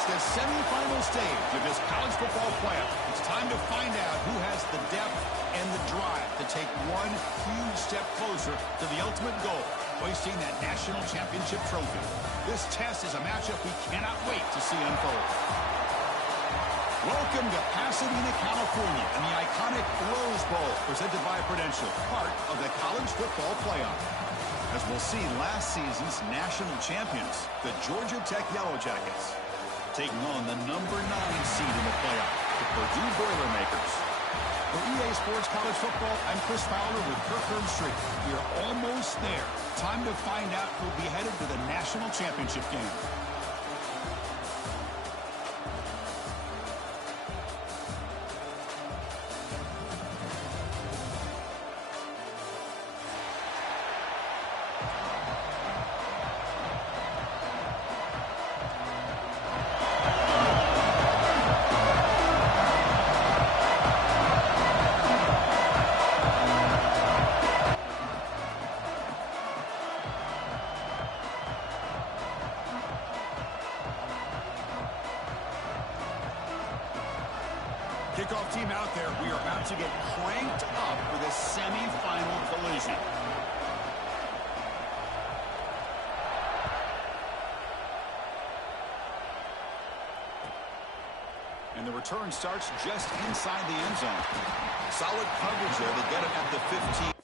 It's the semifinal stage of this college football playoff. It's time to find out who has the depth and the drive to take one huge step closer to the ultimate goal, hoisting that national championship trophy. This test is a matchup we cannot wait to see unfold. Welcome to Pasadena, California, and the iconic Rose Bowl, presented by Prudential, part of the college football playoff. As we'll see, last season's national champions, the Georgia Tech Yellow Jackets, taking on the number 9 seed in the playoff, the Purdue Boilermakers. For EA Sports College Football, I'm Chris Fowler with Kirk Herbstreit. We are almost there. Time to find out who'll be headed to the national championship game. Kickoff team out there. We are about to get cranked up for the semifinal collision. And the return starts just inside the end zone. Solid coverage there. They get him at the 15.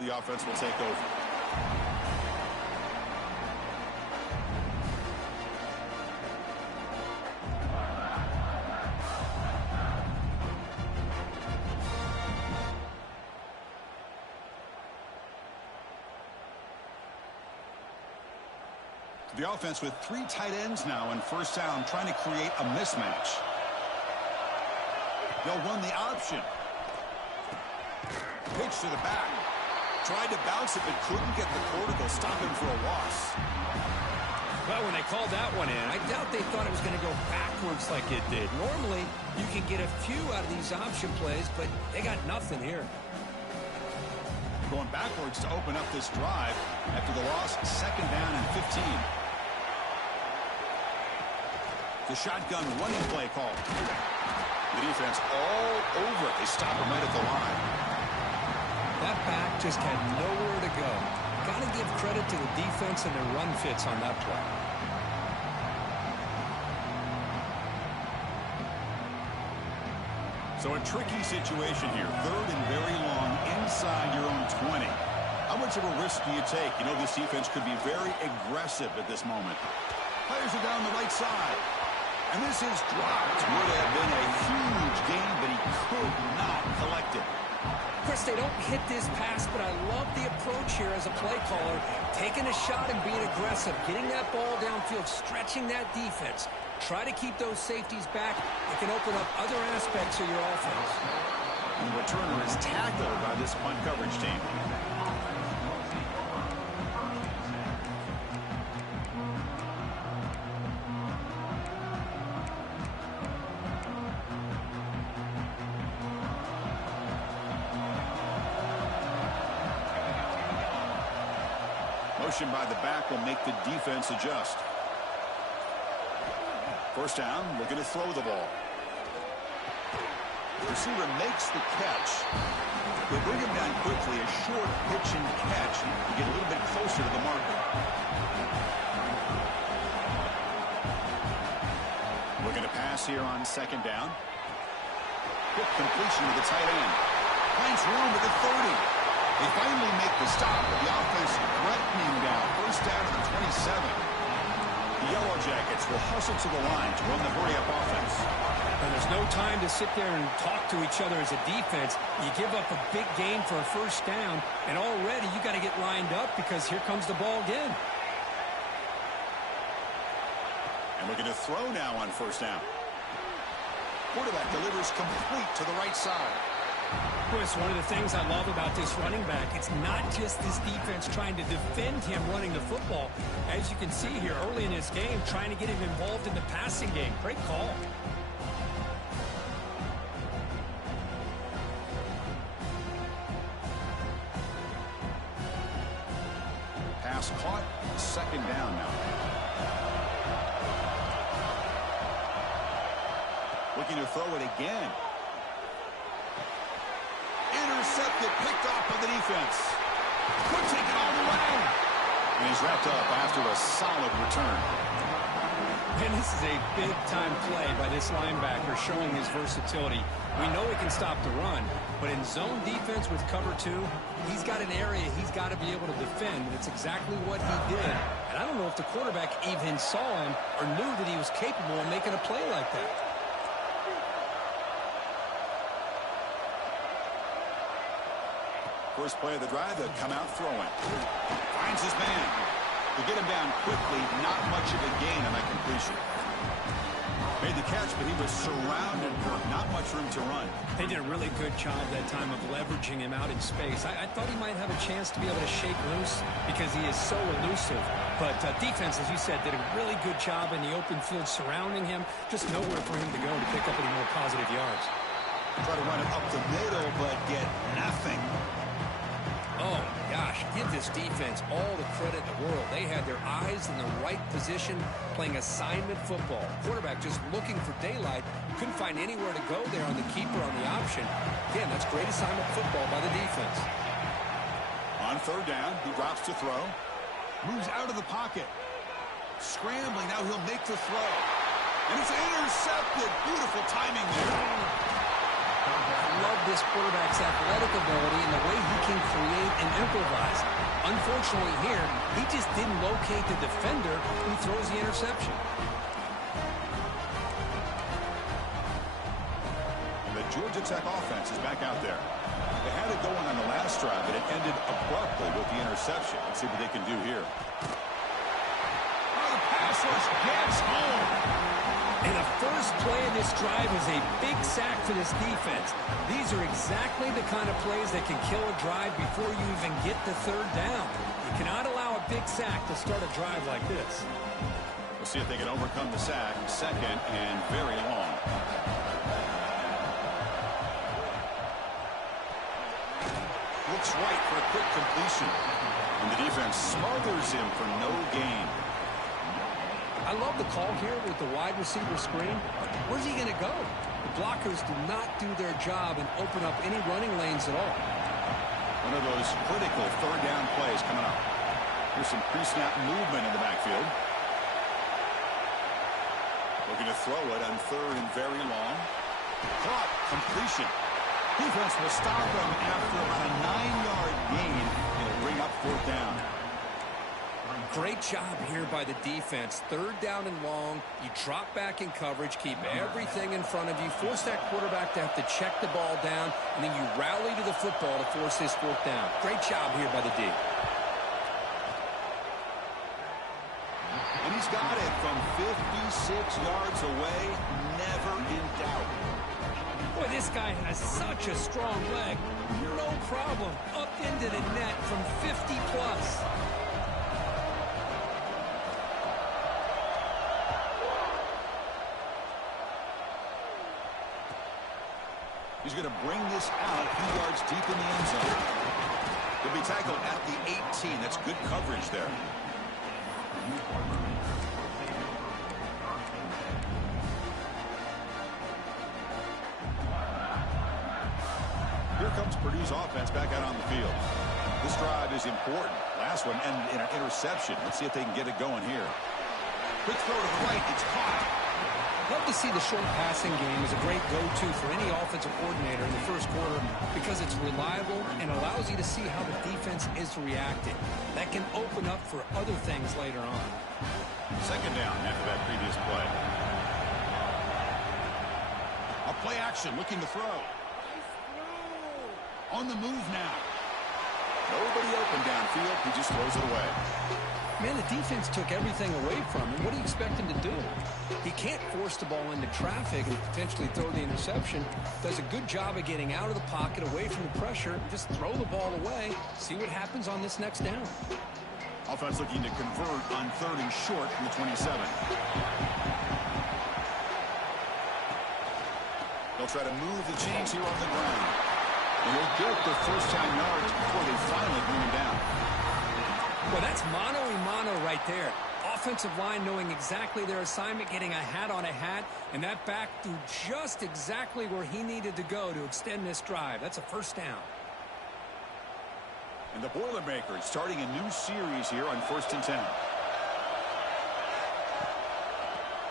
The offense will take over. The offense with 3 tight ends now in first down, trying to create a mismatch. They'll run the option. Pitch to the back. Tried to bounce it, but couldn't get the quarter. They'll stop him for a loss. Well, when they called that one in, I doubt they thought it was going to go backwards like it did. Normally, you can get a few out of these option plays, but they got nothing here. Going backwards to open up this drive after the loss, 2nd down and 15. The shotgun running play call. The defense all over it. They stop him right at the line. That back just had nowhere to go. Got to give credit to the defense and their run fits on that play. So a tricky situation here. 3rd and very long inside your own 20. How much of a risk do you take? You know, this defense could be very aggressive at this moment. Players are down the right side. And this is dropped. Would have been a huge gain, but he could not collect it. Chris, they don't hit this pass, but I love the approach here as a play caller. Taking a shot and being aggressive, getting that ball downfield, stretching that defense. Try to keep those safeties back. It can open up other aspects of your offense. And the returner is tackled by this punt coverage team. Motion by the back will make the defense adjust. First down, looking to throw the ball. The receiver makes the catch. They bring him down quickly, a short pitch and catch to get a little bit closer to the marker. Looking to pass here on 2nd down. Quick completion to the tight end. Finds room at the 30. They finally make the stop, but the offense threatening down. First down at the 27. The Yellow Jackets will hustle to the line to run the hurry-up offense. And there's no time to sit there and talk to each other as a defense. You give up a big gain for a first down, and already you got to get lined up because here comes the ball again. And looking to throw now on first down. Quarterback delivers complete to the right side. Well, it's one of the things I love about this running back. It's not just this defense trying to defend him running the football. As you can see here early in this game, trying to get him involved in the passing game. Great call. Pass caught. Second down now. Looking to throw it again. Intercepted, picked off by the defense. Could take it all the way. And he's wrapped up after a solid return. And this is a big-time play by this linebacker showing his versatility. We know he can stop the run, but in zone defense with cover 2, he's got an area he's got to be able to defend, and it's exactly what he did. And I don't know if the quarterback even saw him or knew that he was capable of making a play like that. First play of the drive, they'll come out throwing. Finds his man. To get him down quickly, not much of a gain on that completion. Made the catch, but he was surrounded for not much room to run. They did a really good job that time of leveraging him out in space. I thought he might have a chance to be able to shake loose because he is so elusive. But defense, as you said, did a really good job in the open field surrounding him. Just nowhere for him to go to pick up any more positive yards. Try to run it up the middle, but get nothing. Oh, my gosh, give this defense all the credit in the world. They had their eyes in the right position playing assignment football. Quarterback just looking for daylight. Couldn't find anywhere to go there on the keeper on the option. Again, that's great assignment football by the defense. On third down, he drops to throw. Moves out of the pocket. Scrambling, now he'll make the throw. And it's intercepted. Beautiful timing there. I love this quarterback's athletic ability and the way he can create and improvise. Unfortunately here, he just didn't locate the defender who throws the interception. And the Georgia Tech offense is back out there. They had it going on the last drive, but it ended abruptly with the interception. Let's see what they can do here. Oh, the pass rush gets home. And the first play of this drive is a big sack for this defense. These are exactly the kind of plays that can kill a drive before you even get the third down. You cannot allow a big sack to start a drive like this. We'll see if they can overcome the sack. Second and very long. Looks right for a quick completion. And the defense smothers him for no gain. I love the call here with the wide receiver screen. Where's he going to go? The blockers do not do their job and open up any running lanes at all. One of those critical third down plays coming up. Here's some pre-snap movement in the backfield. Looking to throw it on third and very long. Caught. Completion. Defense will stop him after about a 9-yard gain. It'll bring up fourth down. Great job here by the defense. Third down and long. You drop back in coverage, keep everything in front of you, force that quarterback to have to check the ball down, and then you rally to the football to force this fourth down. Great job here by the D. And he's got it from 56 yards away. Never in doubt. Boy, this guy has such a strong leg. No problem. Up into the net from 50-plus. He's going to bring this out a few yards deep in the end zone. He'll be tackled at the 18. That's good coverage there. Here comes Purdue's offense back out on the field. This drive is important. Last one ended in an interception. Let's see if they can get it going here. Quick throw to the right. It's caught. Love to see the short passing game as a great go-to for any offensive coordinator in the first quarter because it's reliable and allows you to see how the defense is reacting. That can open up for other things later on. Second down after that previous play. A play action looking to throw. On the move now. Nobody open downfield. He just throws it away. Man, the defense took everything away from him. What do you expect him to do? He can't force the ball into traffic and potentially throw the interception. Does a good job of getting out of the pocket, away from the pressure, and just throw the ball away. See what happens on this next down. Offense looking to convert on 3rd and short from the 27. They'll try to move the chains here on the ground. And they'll get the first down yards before they finally bring him down. Well, that's mano-a-mano right there. Offensive line knowing exactly their assignment, getting a hat on a hat, and that back threw just exactly where he needed to go to extend this drive. That's a first down. And the Boilermakers starting a new series here on 1st and 10.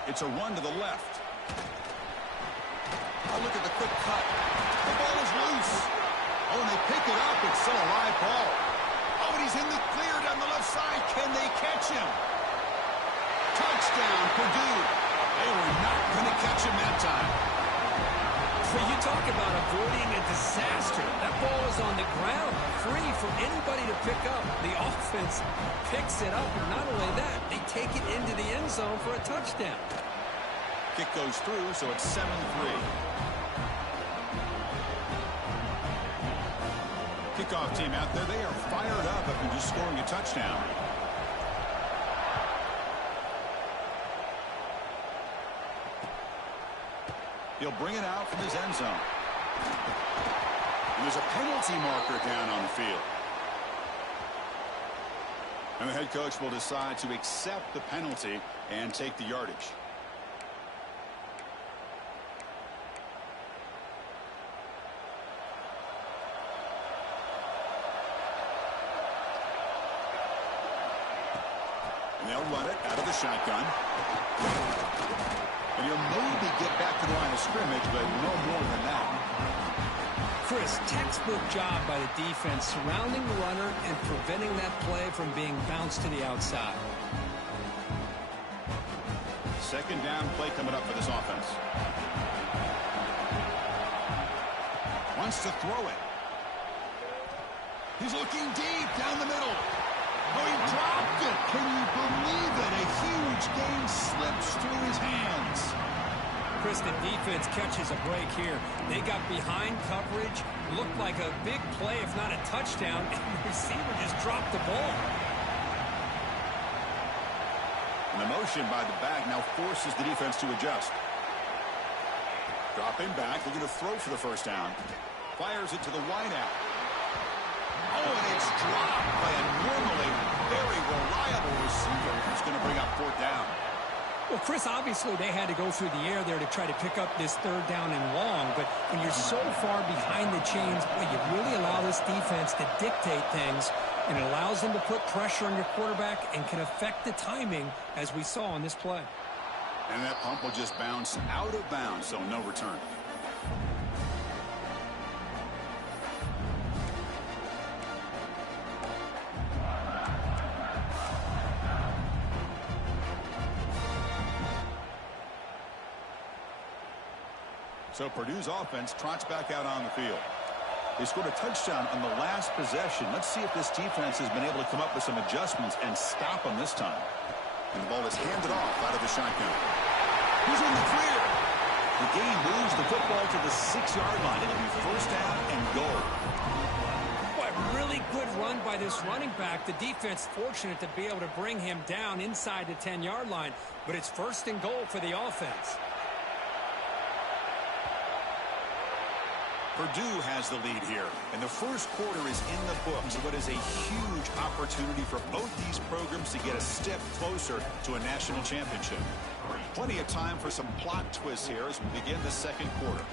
It's a run to the left. Oh, look at the quick cut. The ball is loose. Oh, and they pick it up. It's still a live ball. Oh, and he's in the clear down the left side. Can they catch him? Touchdown, Purdue. They were not going to catch him that time. So you talk about avoiding a disaster. That ball is on the ground, free for anybody to pick up. The offense picks it up, and not only that, they take it into the end zone for a touchdown. Kick goes through, so it's 7-3. Kickoff team out there, they are fired up after just scoring a touchdown. He'll bring it out from his end zone. And there's a penalty marker down on the field. And the head coach will decide to accept the penalty and take the yardage. And they'll run it out of the shotgun. And he'll maybe get back to the line of scrimmage, but no more than that. Chris, textbook job by the defense surrounding the runner and preventing that play from being bounced to the outside. Second down play coming up for this offense. Wants to throw it. He's looking deep down the middle. Oh, he dropped it. Can you believe it? A huge gain slips through his hands. Chris, the defense catches a break here. They got behind coverage, looked like a big play, if not a touchdown, and the receiver just dropped the ball. And the motion by the back now forces the defense to adjust. Dropping back, looking to throw for the first down. Fires it to the wideout. Oh, and it's dropped by a normally very reliable receiver who's going to bring up 4th down. Well, Chris, obviously they had to go through the air there to try to pick up this 3rd down and long, but when you're so far behind the chains, boy, you really allow this defense to dictate things, and it allows them to put pressure on your quarterback and can affect the timing, as we saw on this play. And that pump will just bounce out of bounds, so no return. So Purdue's offense trots back out on the field. They scored a touchdown on the last possession. Let's see if this defense has been able to come up with some adjustments and stop them this time. And the ball is handed off out of the shotgun. He's in the clear. The game moves the football to the 6-yard line. It'll be first down and goal. Boy, really good run by this running back. The defense fortunate to be able to bring him down inside the 10-yard line. But it's first and goal for the offense. Purdue has the lead here, and the first quarter is in the books. What is a huge opportunity for both these programs to get a step closer to a national championship. Plenty of time for some plot twists here as we begin the second quarter.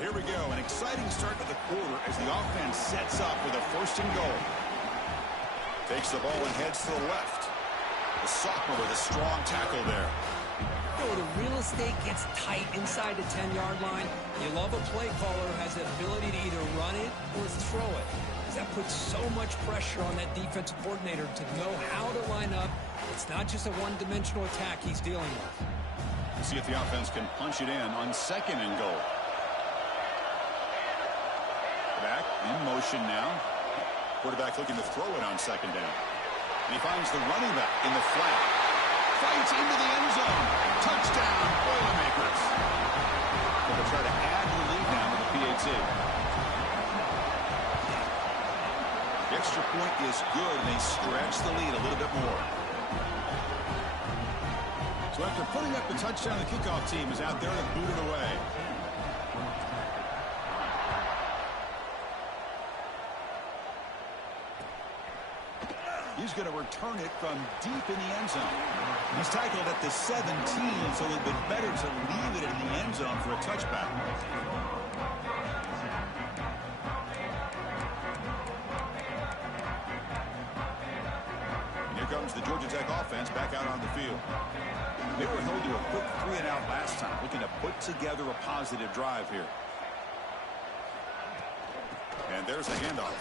Here we go, an exciting start to the quarter as the offense sets up with a first and goal. Takes the ball and heads to the left. The sophomore with a strong tackle there. You know, the real estate gets tight inside the 10-yard line. You love a play caller who has the ability to either run it or throw it. That puts so much pressure on that defensive coordinator to know how to line up. It's not just a one-dimensional attack he's dealing with. See if the offense can punch it in on 2nd and goal. Back in motion now. Quarterback looking to throw it on 2nd down. And he finds the running back in the flat. Fights into the end zone. Touchdown, Boilermakers. They'll try to add the lead now to the PAT. The extra point is good, and they stretch the lead a little bit more. So after putting up the touchdown, the kickoff team is out there to boot it away. He's going to return it from deep in the end zone. He's tackled at the 17, so it would have been better to leave it in the end zone for a touchback. And here comes the Georgia Tech offense back out on the field. They were held to a quick 3-and-out last time, looking to put together a positive drive here. And there's the handoff.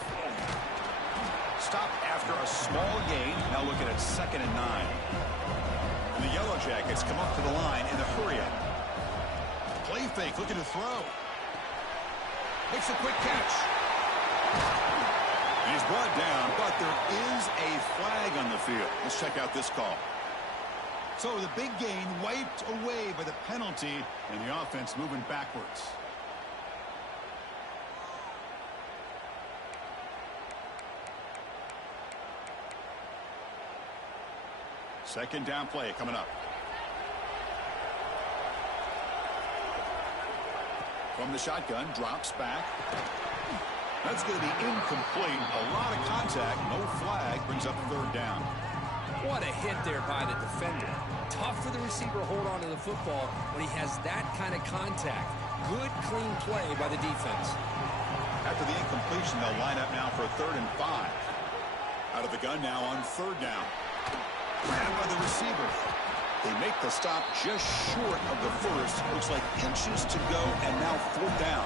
Stop after a small gain. Now looking at 2nd and 9. And the Yellow Jackets come up to the line in the hurry-up. Play fake, looking to throw. Makes a quick catch. And he's brought down, but there is a flag on the field. Let's check out this call. So the big gain wiped away by the penalty, and the offense moving backwards. Second down play coming up. From the shotgun, drops back. That's going to be incomplete. A lot of contact, no flag, brings up 3rd down. What a hit there by the defender. Tough for the receiver to hold on to the football when he has that kind of contact. Good, clean play by the defense. After the incompletion, they'll line up now for 3rd and 5. Out of the gun now on 3rd down. Grabbed by the receiver. They make the stop just short of the first. Looks like inches to go, and now 4th down.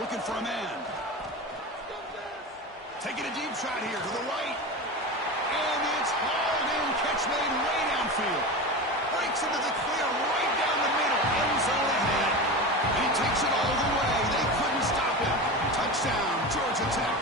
Looking for a man. Taking a deep shot here to the right. And it's hauled in. Catch made way downfield. Breaks into the clear right down the middle. End zone ahead. And he takes it all the way. They couldn't stop him. Touchdown, Georgia Tech.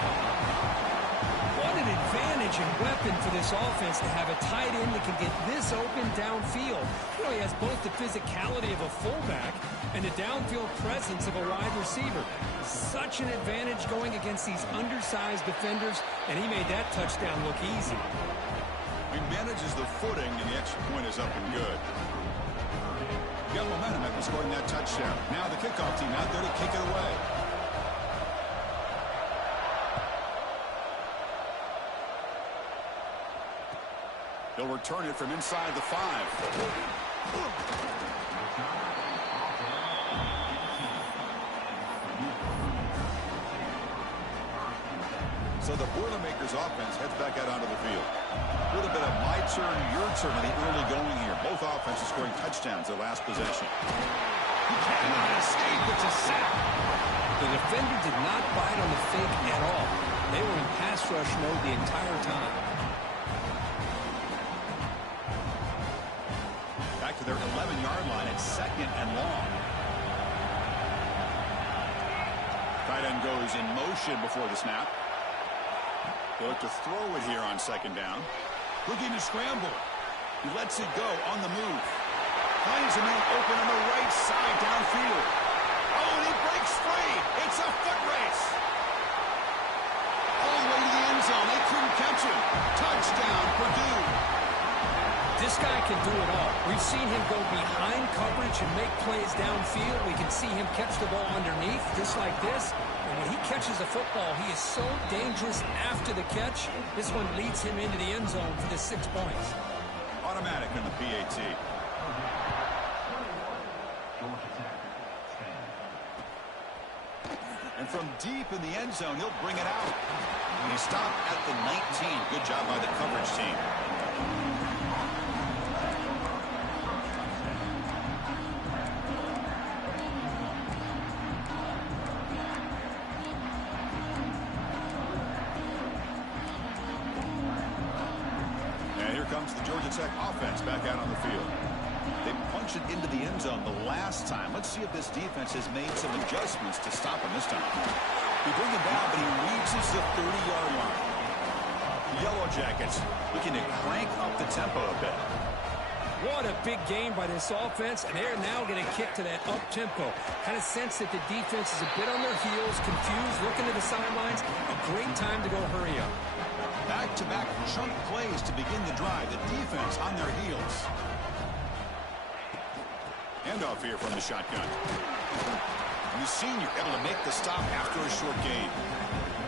What an advantage and weapon for this offense to have a tight end that can get this open downfield. You know, he has both the physicality of a fullback and the downfield presence of a wide receiver. Such an advantage going against these undersized defenders, and he made that touchdown look easy. He manages the footing, and the extra point is up and good. Got momentum after scoring that touchdown. Now the kickoff team out there to kick it away. They'll return it from inside the 5. So the Boilermakers offense heads back out onto the field. A little bit of my turn, your turn in the early going here. Both offenses scoring touchdowns their last possession. He cannot escape. It's a sack. The defender did not bite on the fake at all. They were in pass rush mode the entire time. Back to their 11-yard line at 2nd and long. Tight end goes in motion before the snap. They look to throw it here on 2nd down. Looking to scramble. He lets it go on the move. Finds a man open on the right side downfield. Oh, and he breaks free. It's a foot race. All the way to the end zone. They couldn't catch him. Touchdown, Purdue. This guy can do it all. We've seen him go behind coverage and make plays downfield. We can see him catch the ball underneath, just like this. And when he catches a football, he is so dangerous after the catch. This one leads him into the end zone for the 6 points. Automatic in the PAT. And from deep in the end zone, he'll bring it out. And he stopped at the 19. Good job by the coverage team. And here comes the Georgia Tech offense back out on the field. They punched it into the end zone the last time. Let's see if this defense has made some adjustments to stop him this time. They bring him down, but he reaches the 30-yard line. The Yellow Jackets looking to crank up the tempo a bit. What a big game by this offense, and they're now going to kick to that up-tempo. Kind of sense that the defense is a bit on their heels, confused, looking to the sidelines. A great time to go hurry up. Back-to-back chunk plays to begin the drive. The defense on their heels. Handoff here from the shotgun. And the senior able to make the stop after a short gain.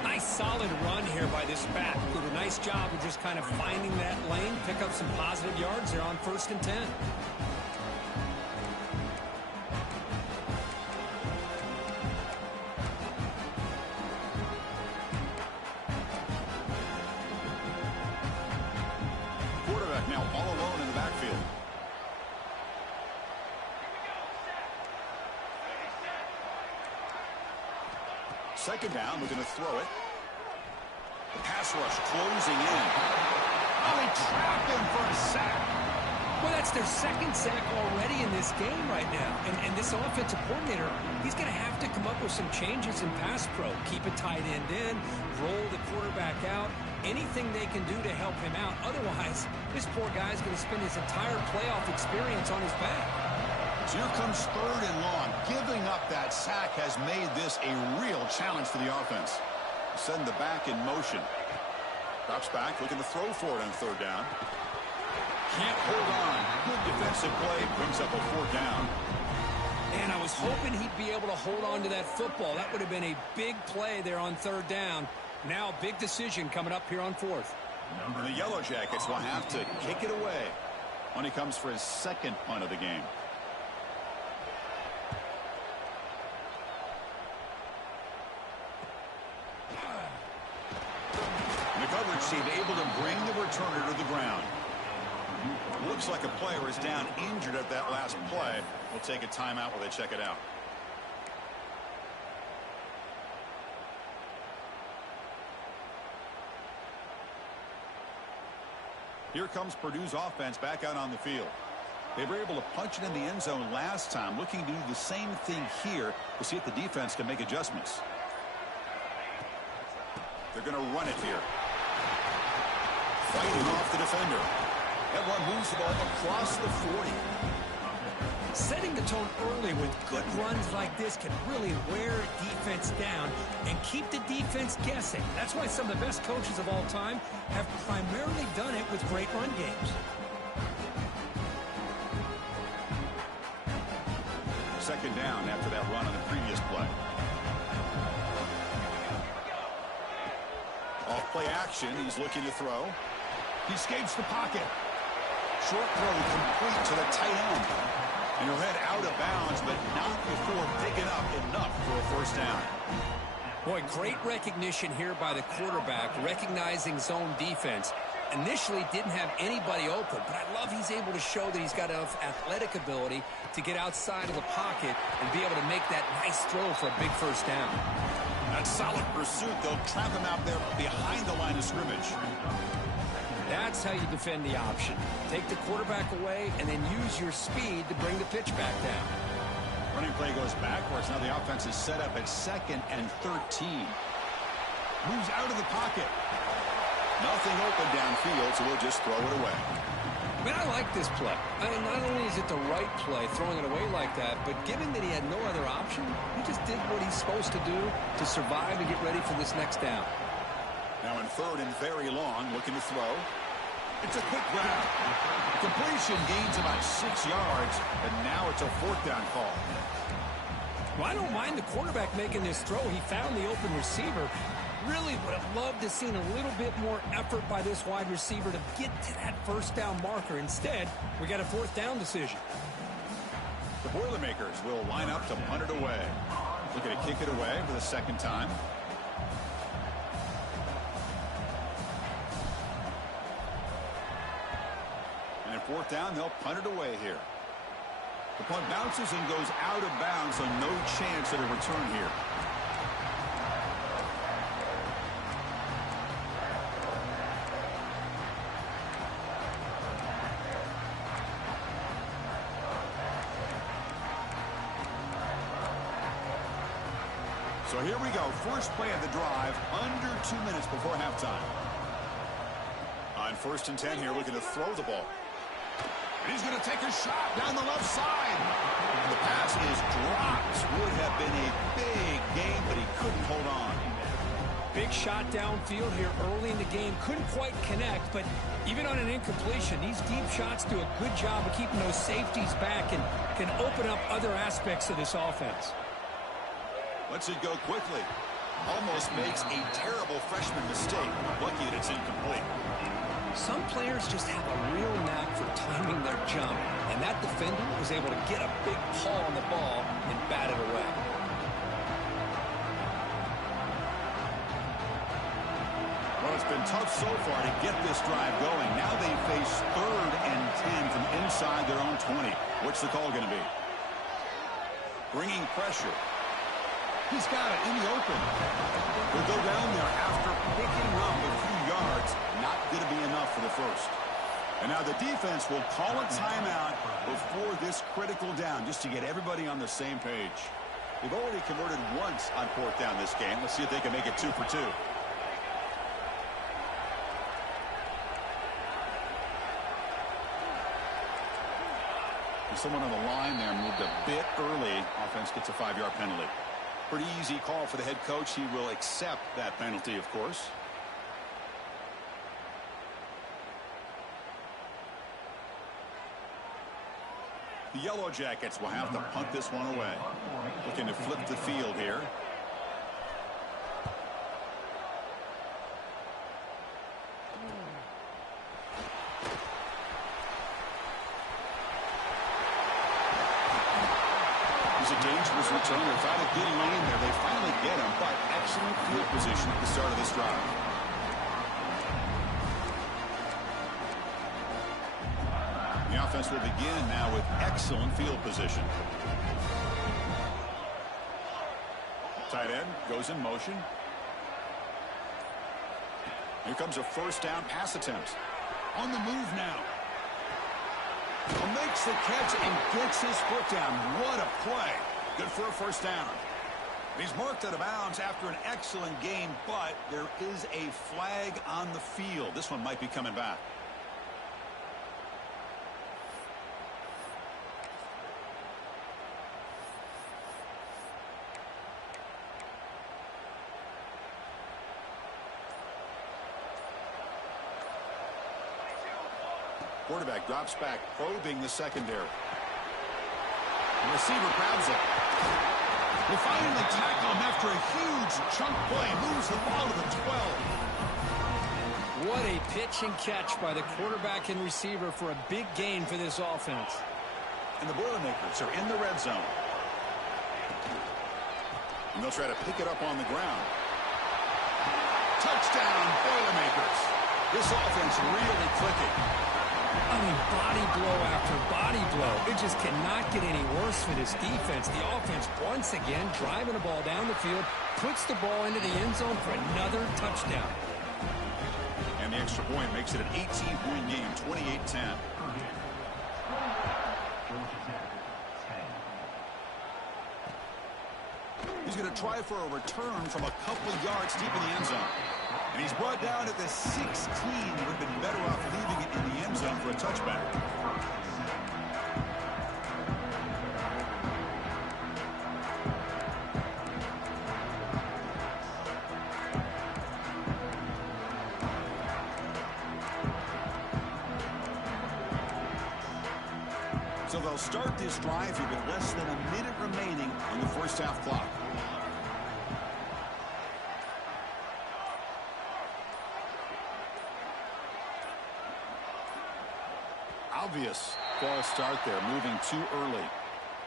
Nice solid run here by this back. Did a nice job of just kind of finding that lane, pick up some positive yards there on 1st and 10. Quarterback now all alone in the backfield. Second down, we're going to throw it. The pass rush closing in. Oh, they trap him for a sack. Well, that's their second sack already in this game right now. And this offensive coordinator, he's going to have to come up with some changes in pass pro. Keep a tight end in, roll the quarterback out, anything they can do to help him out. Otherwise, this poor guy's going to spend his entire playoff experience on his back. So here comes 3rd and long. Giving up that sack has made this a real challenge for the offense. Send the back in motion. Drops back, looking to throw for it on 3rd down. Can't hold on. Good defensive play, brings up a 4th down. And I was hoping he'd be able to hold on to that football. That would have been a big play there on 3rd down. Now a big decision coming up here on 4th. And the Yellow Jackets will have to kick it away when he comes for his second punt of the game. Coverage team able to bring the returner to the ground. Looks like a player is down injured at that last play. We'll take a timeout while they check it out. Here comes Purdue's offense back out on the field. They were able to punch it in the end zone last time, looking to do the same thing here to see if the defense can make adjustments. They're going to run it here. Fighting off the defender. That one moves the ball across the 40. Setting the tone early with good runs like this can really wear a defense down and keep the defense guessing. That's why some of the best coaches of all time have primarily done it with great run games. Second down after that run on the previous play. Off play action, he's looking to throw. He escapes the pocket. Short throw complete to the tight end. And he'll head out of bounds, but not before picking up enough for a 1st down. Boy, great recognition here by the quarterback, recognizing zone defense. Initially didn't have anybody open, but I love he's able to show that he's got enough athletic ability to get outside of the pocket and be able to make that nice throw for a big 1st down. That solid pursuit, they'll trap him out there behind the line of scrimmage. That's how you defend the option. Take the quarterback away and then use your speed to bring the pitch back down. Running play goes backwards. Now the offense is set up at 2nd and 13. Moves out of the pocket. Nothing open downfield, so we'll just throw it away. Man, I like this play. I mean, not only is it the right play, throwing it away like that, but given that he had no other option, he just did what he's supposed to do to survive and get ready for this next down. Now in 3rd and very long, looking to throw. It's a quick grab. Completion gains about 6 yards, and now it's a 4th down call. Well, I don't mind the quarterback making this throw. He found the open receiver. Really would have loved to seen a little bit more effort by this wide receiver to get to that 1st down marker. Instead, we got a 4th down decision. The Boilermakers will line up to punt it away. Looking to kick it away for the 2nd time. 4th down, they'll punt it away here. The punt bounces and goes out of bounds, so no chance at a return here. So here we go. First play of the drive, under 2 minutes before halftime. On 1st and 10 here, looking to throw the ball. And he's going to take a shot down the left side. And the pass is dropped. Would have been a big game, but he couldn't hold on. Big shot downfield here early in the game. Couldn't quite connect, but even on an incompletion, these deep shots do a good job of keeping those safeties back and can open up other aspects of this offense. Lets it go quickly. Almost makes a terrible freshman mistake. Lucky that it's incomplete. Some players just have a real knack for timing their jump, and that defender was able to get a big paw on the ball and bat it away. Well, it's been tough so far to get this drive going. Now they face 3rd and 10 from inside their own 20. What's the call going to be? Bringing pressure. He's got it in the open. He'll go down there after picking up a few yards. Not going to be enough for the first. And now the defense will call a timeout before this critical down, just to get everybody on the same page. They've already converted once on 4th down this game. Let's see if they can make it 2 for 2. Someone on the line there moved a bit early. Offense gets a 5-yard penalty. Pretty easy call for the head coach. He will accept that penalty, of course. The Yellow Jackets will have to punt this one away. Looking to flip the field here. Dangerous return. They thought of getting in there. They finally get him, but excellent field position at the start of this drive. The offense will begin now with excellent field position. Tight end goes in motion. Here comes a 1st down pass attempt. On the move now. Makes the catch and gets his foot down. What a play. Good for a 1st down. He's marked out of bounds after an excellent game, but there is a flag on the field. This one might be coming back. Quarterback drops back, probing the secondary. The receiver grabs it. They finally tackle him after a huge chunk play. Moves the ball to the 12. What a pitch and catch by the quarterback and receiver for a big gain for this offense. And the Boilermakers are in the red zone. And they'll try to pick it up on the ground. Touchdown, Boilermakers. This offense really clicking. I mean, body blow after body blow. It just cannot get any worse for this defense. The offense, once again, driving the ball down the field, puts the ball into the end zone for another touchdown. And the extra point makes it an 18-point game, 28-10. He's going to try for a return from a couple of yards deep in the end zone. And he's brought down at the 16. Would have been better off leaving it in the end zone for a touchback. So they'll start this drive here with less than a minute remaining on the 1st half clock. Obvious false start there, moving too early.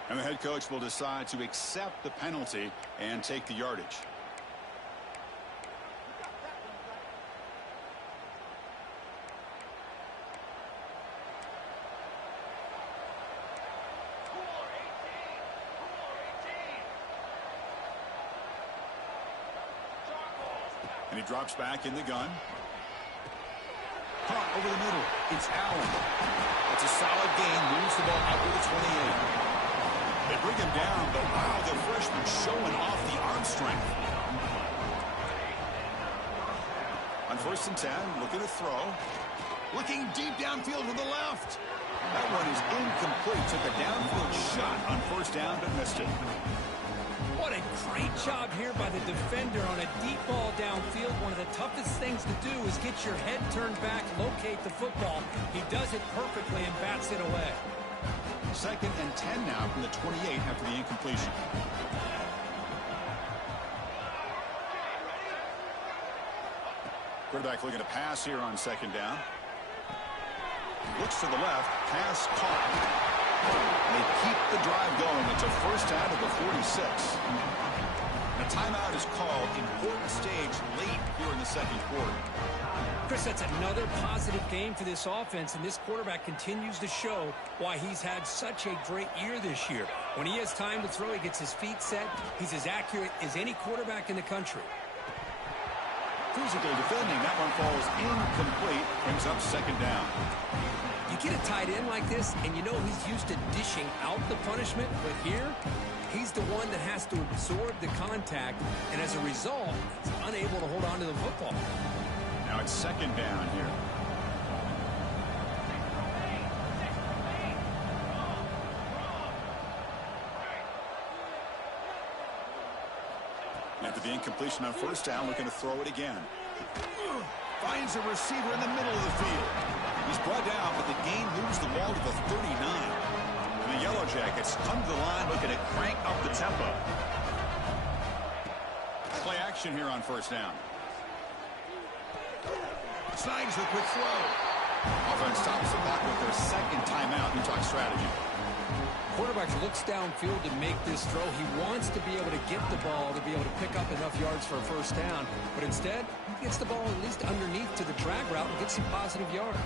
And the head coach will decide to accept the penalty and take the yardage. And he drops back in the gun. Caught over the middle. It's Allen. It's a solid gain. Moves the ball out to the 28. They bring him down, but wow, the freshman showing off the arm strength. On 1st and 10, looking to throw. Looking deep downfield to the left. That one is incomplete. Took a downfield shot on 1st down, but missed it. What a great job here by the defender on a deep ball downfield. One of the toughest things to do is get your head turned back, locate the football. He does it perfectly and bats it away. 2nd and 10 now from the 28 after the incompletion. Quarterback looking to pass here on 2nd down. Looks to the left. Pass caught. They keep the drive going. It's a 1st down at the 46. And a timeout is called. Important stage late here in the 2nd quarter. Chris, that's another positive game for this offense, and this quarterback continues to show why he's had such a great year this year. When he has time to throw, he gets his feet set. He's as accurate as any quarterback in the country. Physical defending. That one falls incomplete. Brings up 2nd down. You get a tight end like this, and you know he's used to dishing out the punishment, but here, he's the one that has to absorb the contact, and as a result, he's unable to hold on to the football. Now it's 2nd down here. After the incompletion on 1st down, looking to throw it again. Finds a receiver in the middle of the field. He's brought down, but the gain moves the ball to the 39. And the Yellow Jackets come to the line looking to crank up the tempo. Play action here on 1st down. Snides the quick throw. Offense stops the clock with their 2nd timeout. You talk strategy. Quarterback looks downfield to make this throw. He wants to be able to get the ball to be able to pick up enough yards for a 1st down. But instead, he gets the ball at least underneath to the drag route and gets some positive yards.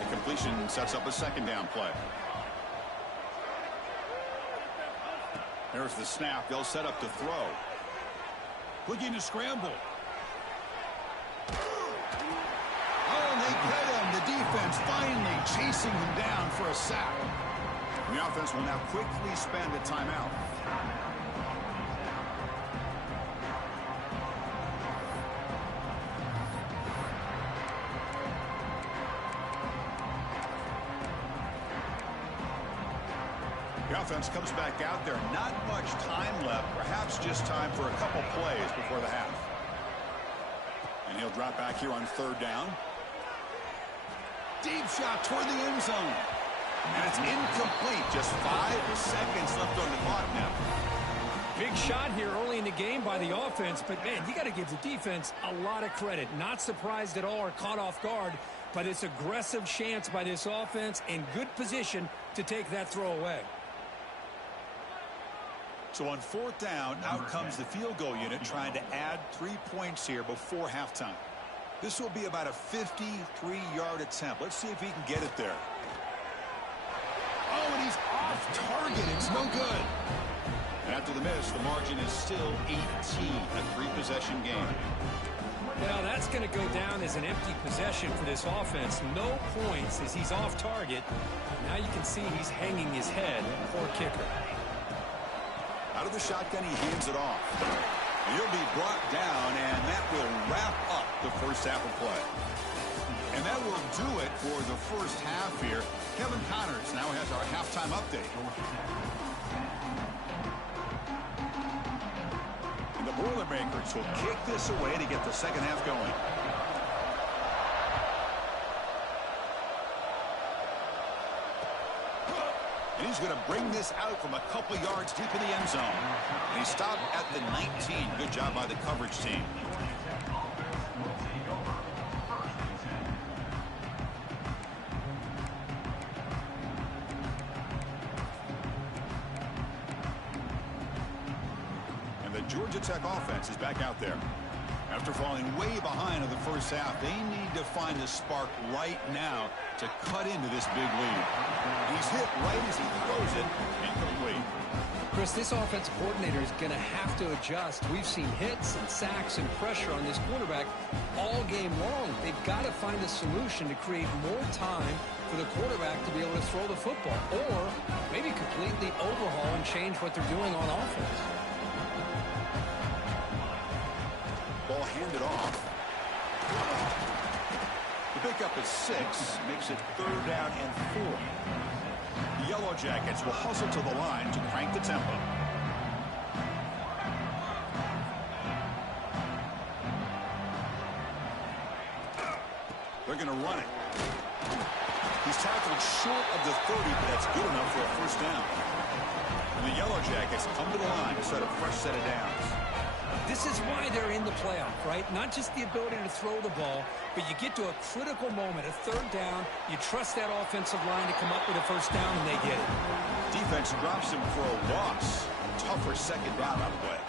A completion sets up a 2nd down play. There's the snap. They'll set up the throw. Looking to scramble. Oh, they get him. The defense finally chasing him down for a sack. And the offense will now quickly spend a timeout. The offense comes back out there. Not much time left. Perhaps just time for a couple plays before the half. And he'll drop back here on 3rd down. Deep shot toward the end zone. And it's incomplete. Just 5 seconds left on the clock now. Big shot here early in the game by the offense, but man, you got to give the defense a lot of credit. Not surprised at all or caught off guard by this aggressive chance by this offense in good position to take that throw away. So on 4th down, out comes the field goal unit trying to add 3 points here before halftime. This will be about a 53-yard attempt. Let's see if he can get it there. Oh, and he's off target. It's no good. And after the miss, the margin is still 18, a 3-possession game. Now that's going to go down as an empty possession for this offense. No points as he's off target. Now you can see he's hanging his head. Poor kicker. Out of the shotgun, he hands it off. And he'll be brought down, and that will wrap up the 1st half of play. And that will do it for the 1st half here. Kevin Connors now has our halftime update. And the Boilermakers will kick this away to get the 2nd half going. And he's going to bring this out from a couple yards deep in the end zone. And he stopped at the 19. Good job by the coverage team. And the Georgia Tech offense is back out there. After falling way behind in the 1st half, they need to find a spark right now to cut into this big lead. He's hit right as he throws it, incomplete. Chris, this offensive coordinator is going to have to adjust. We've seen hits and sacks and pressure on this quarterback all game long. They've got to find a solution to create more time for the quarterback to be able to throw the football, or maybe completely overhaul and change what they're doing on offense. Ball handed off. The pickup is 6, makes it 3rd down and 4. The Yellow Jackets will hustle to the line to crank the tempo. They're going to run it. He's tackled short of the 30, but that's good enough for a 1st down. And the Yellow Jackets come to the line to set a fresh set of downs. This is why they're in the playoff, right? Not just the ability to throw the ball, but you get to a critical moment, a 3rd down. You trust that offensive line to come up with a 1st down, and they get it. Defense drops him for a loss. Tougher 2nd down on the way.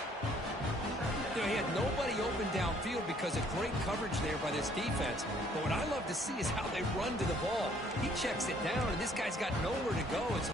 You know, he had nobody open downfield because of great coverage there by this defense. But what I love to see is how they run to the ball. He checks it down, and this guy's got nowhere to go.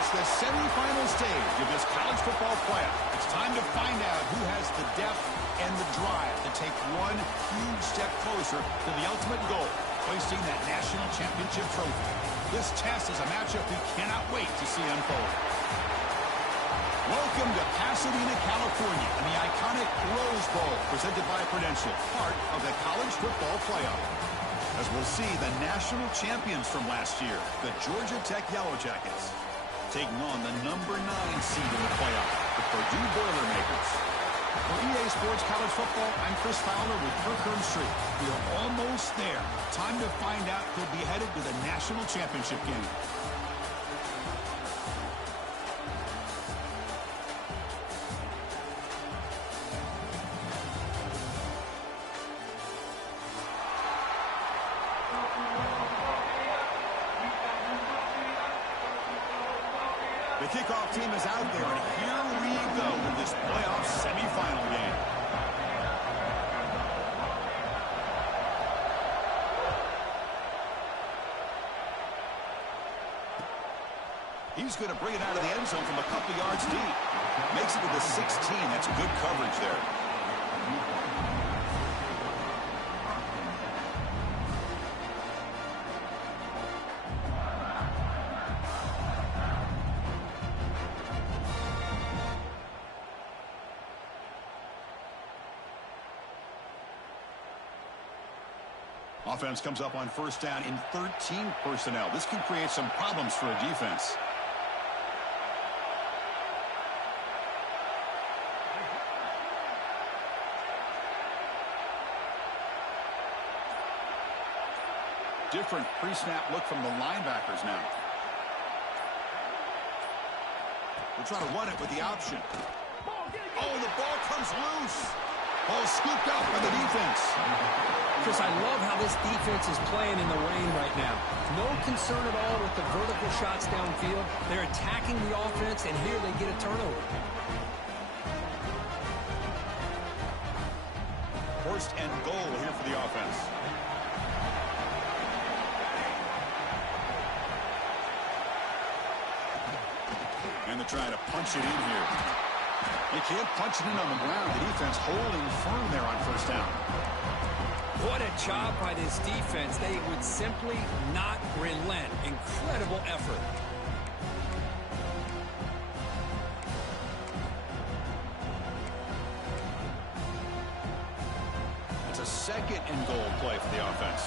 reached the semifinal stage of this college football playoff. It's time to find out who has the depth and the drive to take one huge step closer to the ultimate goal, hoisting that national championship trophy. This test is a matchup we cannot wait to see unfold. Welcome to Pasadena, California, and the iconic Rose Bowl, presented by Prudential, part of the college football playoff. as we'll see the national champions from last year, the Georgia Tech Yellow Jackets, taking on the number 9 seed in the playoff, the Purdue Boilermakers. For EA Sports College Football, I'm Chris Fowler with Kirk Herbstreit. We are almost there. Time to find out who'll be headed to the national championship game. The kickoff team is out there, and here we go in this playoff semifinal game. He's going to bring it out of the end zone from a couple yards deep. Makes it to the 16. That's good coverage there. Offense comes up on first down in 13 personnel. This can create some problems for a defense. Different pre-snap look from the linebackers now. We'll try to run it with the option. Oh, the ball comes loose. Ball scooped out by the defense. Chris, I love how this defense is playing in the rain right now. No concern at all with the vertical shots downfield. They're attacking the offense, and here they get a turnover. First and goal here for the offense. And they're trying to punch it in here. They can't punch it in on the ground. The defense holding firm there on first down. What a job by this defense. They would simply not relent. Incredible effort. It's a second and goal play for the offense.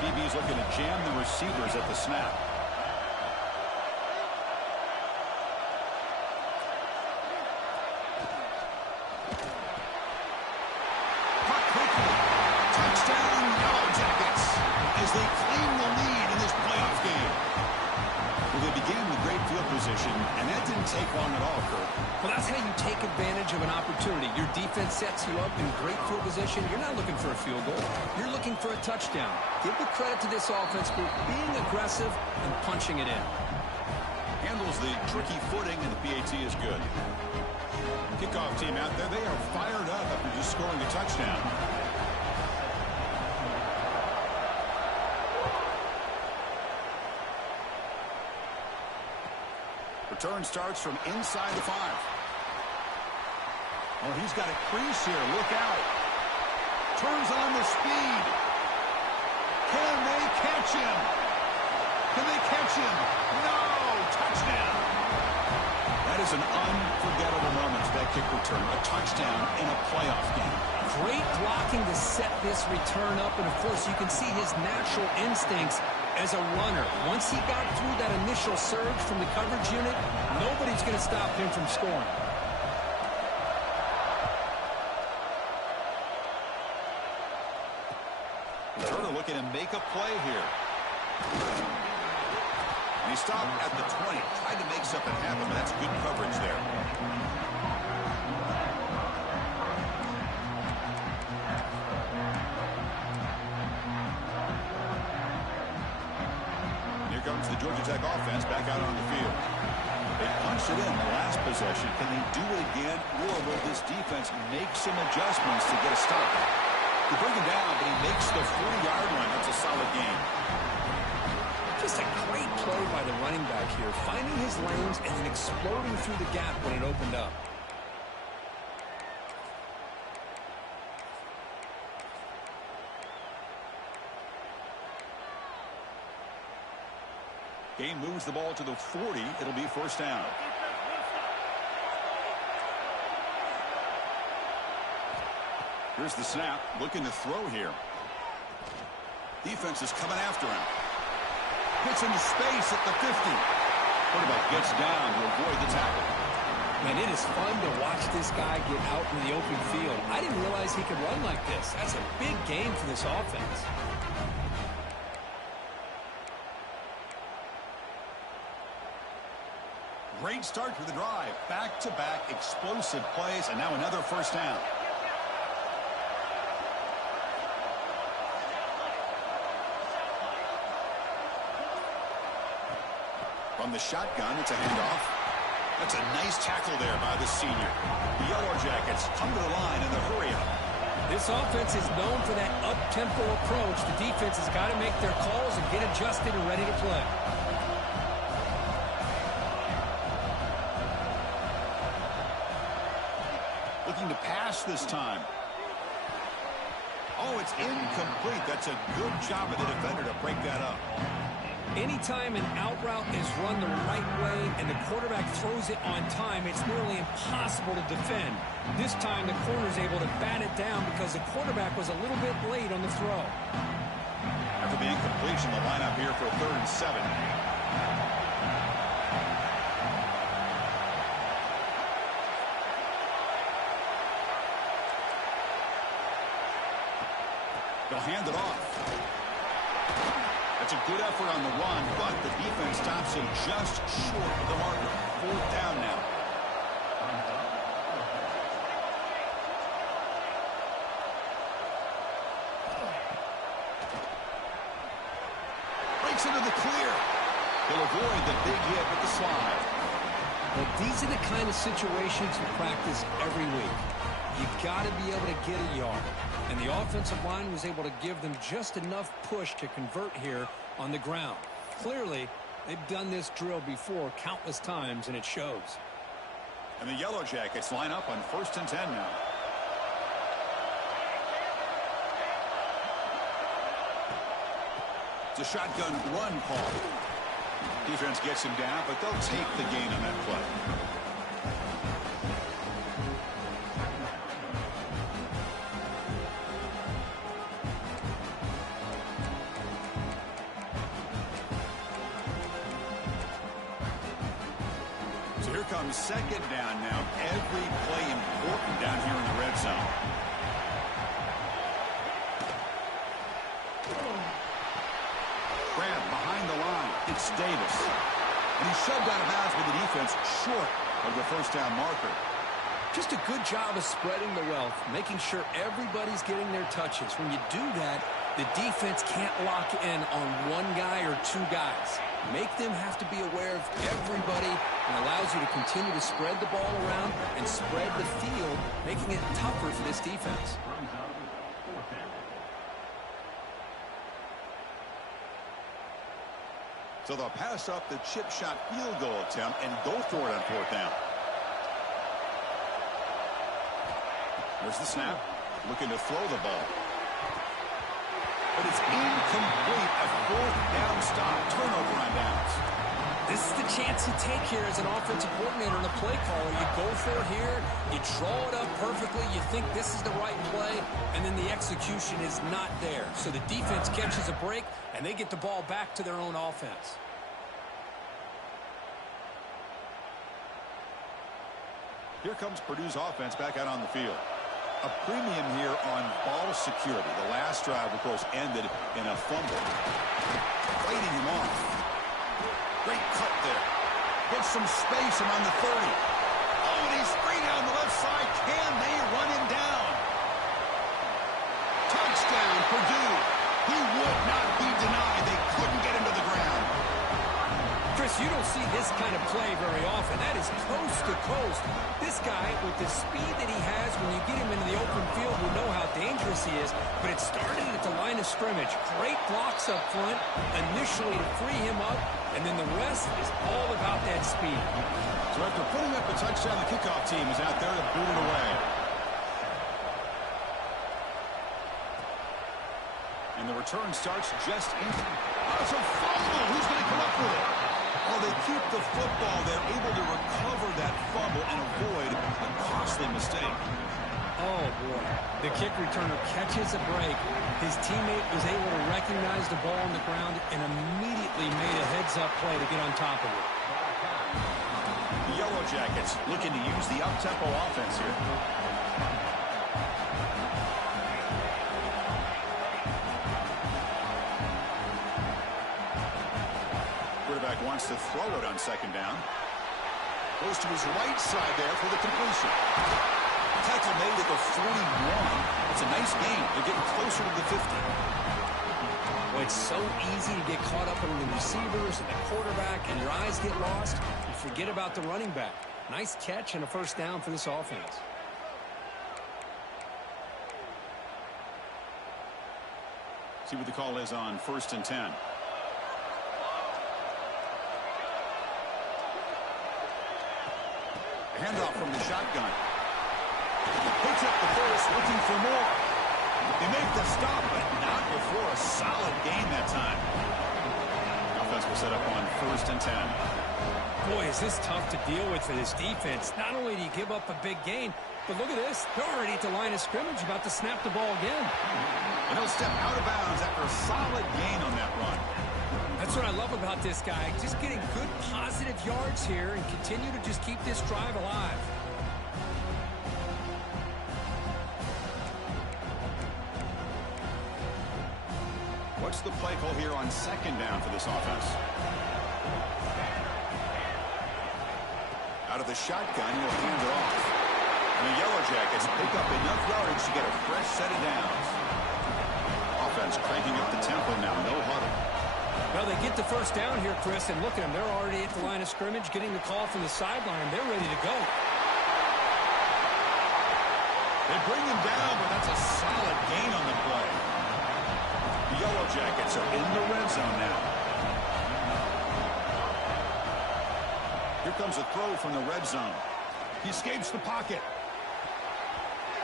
DB's looking to jam the receivers at the snap. They claim the lead in this playoff game. Well, they began with great field position, and that didn't take long at all, Kurt. Well, that's how you take advantage of an opportunity. Your defense sets you up in great field position. You're not looking for a field goal. You're looking for a touchdown. Give the credit to this offense for being aggressive and punching it in. Handles the tricky footing, and the PAT is good. Kickoff team out there, they are fired up after just scoring a touchdown. Return starts from inside the 5. Oh, he's got a crease here. Look out. Turns on the speed. Can they catch him? Can they catch him? No! Touchdown! That is an unforgettable moment for that kick return. A touchdown in a playoff game. Great blocking to set this return up, and of course you can see his natural instincts as a runner. Once he got through that initial surge from the coverage unit, nobody's going to stop him from scoring. Turner looking to make a play here. And he stopped at the 20, tried to make something happen, but that's good coverage there. Comes the Georgia Tech offense back out on the field. They punched it in the last possession. Can they do it again, or will this defense make some adjustments to get a stop? They bring him down, but he makes the 40-yard line. That's a solid game. Just a great play by the running back here, finding his lanes and then exploding through the gap when it opened up. Game moves the ball to the 40. It'll be first down. Here's the snap. Looking to throw here. Defense is coming after him. Gets into space at the 50. Quarterback gets down to avoid the tackle. Man, it is fun to watch this guy get out in the open field. I didn't realize he could run like this. That's a big game for this offense. Great start to the drive. Back-to-back explosive plays, and now another first down. From the shotgun, it's a handoff. That's a nice tackle there by the senior. The Yellow Jackets come to the line in the hurry-up. This offense is known for that up-tempo approach. The defense has got to make their calls and get adjusted and ready to play. Looking to pass this time. Oh, it's incomplete. That's a good job of the defender to break that up. Anytime an out route is run the right way and the quarterback throws it on time, it's nearly impossible to defend. This time, the corner's able to bat it down because the quarterback was a little bit late on the throw. After the incompletion, the lineup here for 3rd and 7. They'll hand it off. That's a good effort on the run, but the defense stops him just short of the marker. 4th down now. Breaks into the clear. He'll avoid the big hit with the slide. Well, these are the kind of situations you practice every week. You got to be able to get a yard. And the offensive line was able to give them just enough push to convert here on the ground. Clearly, they've done this drill before countless times, and it shows. And the Yellow Jackets line up on 1st and 10 now. It's a shotgun run call. Defense gets him down, but they'll take the gain on that play. Comes 2nd down now. Every play important down here in the red zone. Grab behind the line. It's Davis. And he's shoved out of bounds with the defense short of the 1st down marker. Just a good job of spreading the wealth, making sure everybody's getting their touches. When you do that, the defense can't lock in on one guy or two guys. Make them have to be aware of everybody and allows you to continue to spread the ball around and spread the field, making it tougher for this defense. So they'll pass up the chip shot field goal attempt and go for it on 4th down. There's the snap. Looking to throw the ball. But it's incomplete. A 4th down stop. Turnover on downs. This is the chance you take here as an offensive coordinator and a play caller. You go for it here. You draw it up perfectly. You think this is the right play. And then the execution is not there. So the defense catches a break, and they get the ball back to their own offense. Here comes Purdue's offense back out on the field. A premium here on ball security. The last drive, of course, ended in a fumble. Fighting him off. Great cut there. Gets some space around the 30. Oh, and he's free down the left side. Can they run him down? Touchdown, Purdue. He would not be denied. They couldn't get him to the ground. Chris, you don't see this kind of play very often. That is coast to coast. This guy, with the speed that he has, when you get him into the open field, we know how dangerous he is. But it started at the line of scrimmage. Great blocks up front, initially to free him up, and then the rest is all about that speed. So after putting up a touchdown, the kickoff team is out there to boot it away. And the return starts just in. Oh, it's a fumble. Who's going to come up with it? Oh, they keep the football. They're able to recover that fumble and avoid a costly mistake. Oh, Oh, boy. The kick returner catches a break. His teammate was able to recognize the ball on the ground and immediately made a heads-up play to get on top of it. The Yellow Jackets looking to use the up-tempo offense here. Quarterback wants to throw it on second down. Goes to his right side there for the completion. Tackle made at the 41. It's a nice gain. They're getting closer to the 50. Well, it's so easy to get caught up in the receivers and the quarterback, and your eyes get lost. You forget about the running back. Nice catch and a first down for this offense. See what the call is on 1st and 10. Handoff from the shotgun. Picks up the first, looking for more. They make the stop, but not before a solid gain that time. Offense will set up on 1st and 10. Boy, is this tough to deal with for this defense. Not only do you give up a big gain, but look at this. They're already at the line of scrimmage, about to snap the ball again. And he'll step out of bounds after a solid gain on that run. That's what I love about this guy. Just getting good, positive yards here and continue to just keep this drive alive. What's the play call here on second down for this offense? Out of the shotgun, he'll hand it off. And the Yellow Jackets pick up enough yardage to get a fresh set of downs. Offense cranking up the tempo now, no huddle. Well, they get the first down here, Chris, and look at them. They're already at the line of scrimmage, getting the call from the sideline. They're ready to go. They bring him down, but that's a solid gain on the play. The Yellow Jackets are in the red zone now. Here comes a throw from the red zone. He escapes the pocket.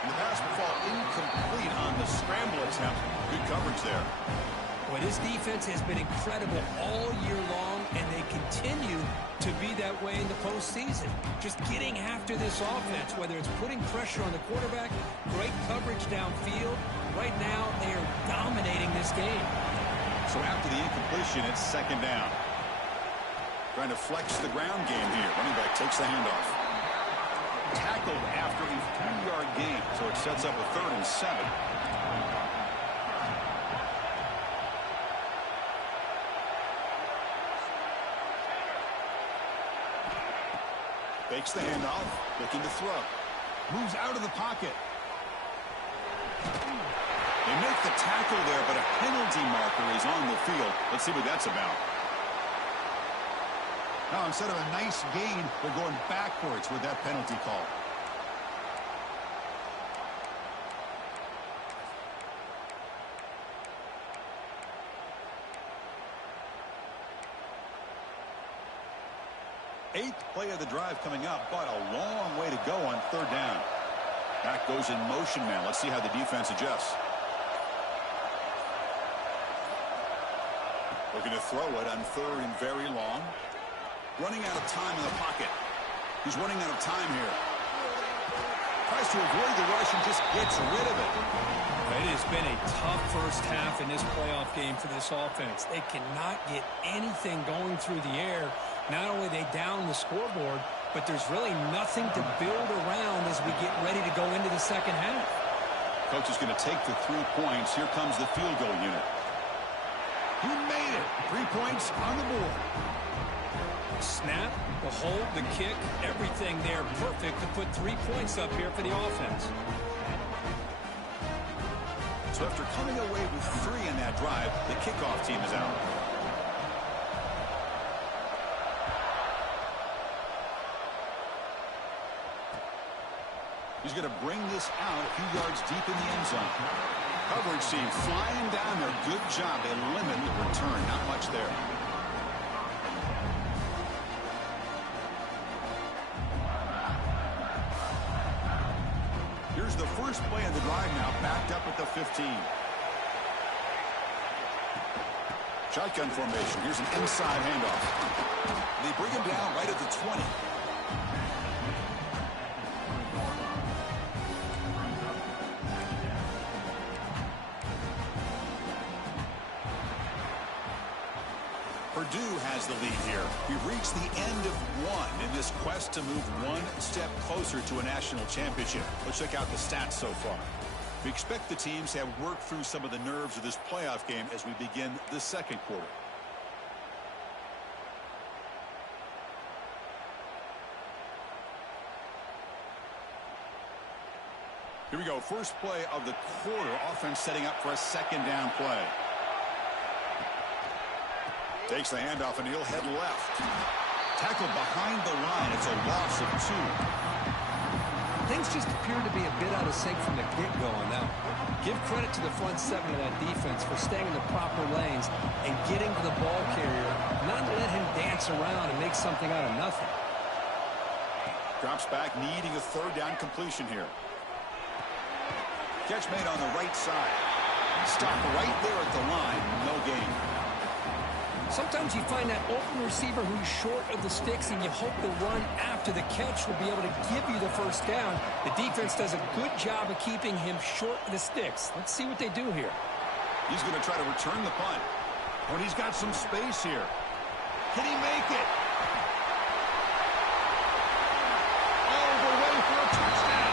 And the pass will fall incomplete on the scramble attempt. Good coverage there. Well, this defense has been incredible all year long, and they continue to be that way in the postseason. Just getting after this offense, whether it's putting pressure on the quarterback, great coverage downfield. Right now, they are dominating this game. So after the incompletion, it's second down. Trying to flex the ground game here. Running back takes the handoff. Tackled after a 3-yard gain, so it sets up a 3rd and 7. Fakes the handoff, looking to throw. Moves out of the pocket. They make the tackle there, but a penalty marker is on the field. Let's see what that's about. Now, instead of a nice gain, they're going backwards with that penalty call. Eighth play of the drive coming up, but a long way to go on 3rd down. Back goes in motion now. Let's see how the defense adjusts. Looking to throw it on 3rd and very long. Running out of time in the pocket. He's running out of time here. Tries to avoid the rush and just gets rid of it. It has been a tough first half in this playoff game for this offense. They cannot get anything going through the air. Not only are they down the scoreboard, but there's really nothing to build around as we get ready to go into the second half. Coach is going to take the 3 points. Here comes the field goal unit. He made it. 3 points on the board. Snap, the hold, the kick, everything there perfect to put 3 points up here for the offense. So after coming away with 3 in that drive, the kickoff team is out. He's going to bring this out a few yards deep in the end zone. Coverage team flying down there. Good job. They limit the return. Not much there. Here's the first play of the drive now, backed up at the 15. Shotgun formation. Here's an inside handoff. They bring him down right at the 20. Purdue has the lead here. We've reached the end of one in this quest to move one step closer to a national championship. Let's check out the stats so far. We expect the teams to have worked through some of the nerves of this playoff game as we begin the second quarter. Here we go. First play of the quarter. Offense setting up for a second down play. Takes the handoff and he'll head left. Tackled behind the line. It's a loss of 2. Things just appear to be a bit out of sync from the get-go on that one. Give credit to the front seven of that defense for staying in the proper lanes and getting to the ball carrier, not to let him dance around and make something out of nothing. Drops back, needing a third down completion here. Catch made on the right side. Stop right there at the line. No gain. Sometimes you find that open receiver who's short of the sticks, and you hope the run after the catch will be able to give you the first down. The defense does a good job of keeping him short of the sticks. Let's see what they do here. He's going to try to return the punt. When he's got some space here. Can he make it? All the way for a touchdown.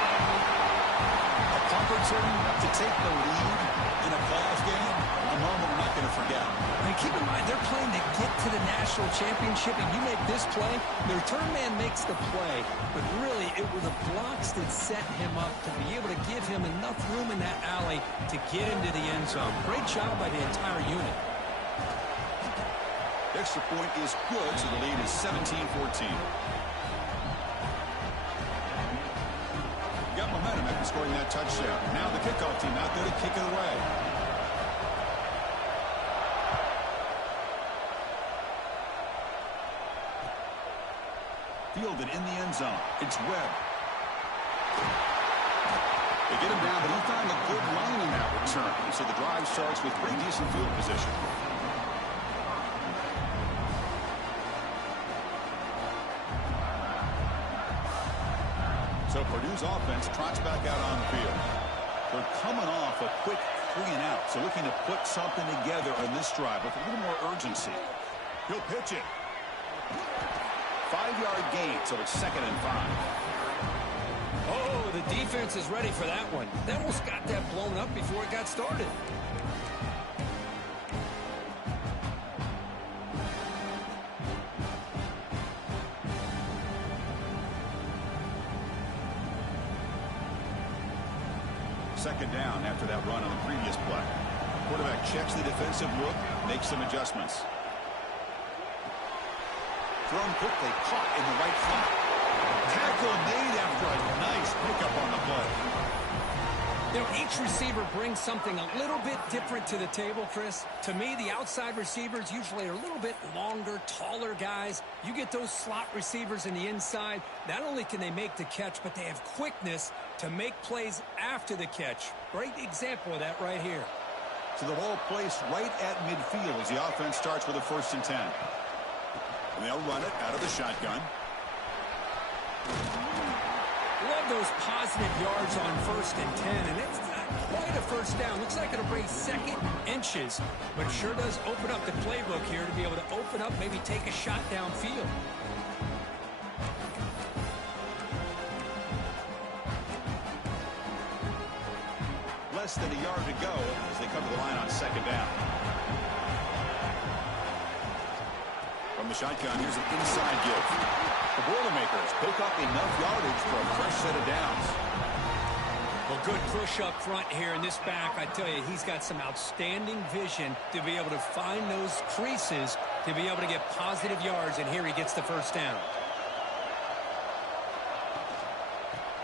A punt return to take the lead in a playoff game. A moment we're not going to forget. And keep in mind, they're playing to get to the national championship, and you make this play, the return man makes the play. But really, it were the blocks that set him up to be able to give him enough room in that alley to get into the end zone. Great job by the entire unit. Extra point is good, so the lead is 17-14. Got momentum after scoring that touchdown. Now the kickoff team out there to kick it away. Fielded in the end zone. It's Webb. They get him down, but he found a good line in that return. And so the drive starts with pretty decent field position. So Purdue's offense trots back out on the field. They're coming off a quick 3 and out. So looking to put something together on this drive with a little more urgency. He'll pitch it. 5-yard gain, so it's 2nd and 5. Oh, the defense is ready for that one. They almost got that blown up before it got started. Second down after that run on the previous play. Quarterback checks the defensive look, makes some adjustments. Thrown quickly, caught in the right flat. Tackle made after a nice pickup on the play. You know, each receiver brings something a little bit different to the table, Chris. To me, the outside receivers usually are a little bit longer, taller guys. You get those slot receivers in the inside, not only can they make the catch, but they have quickness to make plays after the catch. Great example of that right here. So the ball placed right at midfield as the offense starts with a 1st and 10. And they'll run it out of the shotgun. Love those positive yards on 1st and 10, and it's not quite a first down. Looks like it'll bring 2nd inches, but it sure does open up the playbook here to be able to open up, maybe take a shot downfield. Less than a yard to go as they come to the line on 2nd down. From the shotgun, here's an inside give. The Boilermakers pick up enough yardage for a fresh set of downs. Well, good push up front here in this back. I tell you, he's got some outstanding vision to be able to find those creases to be able to get positive yards, and here he gets the first down.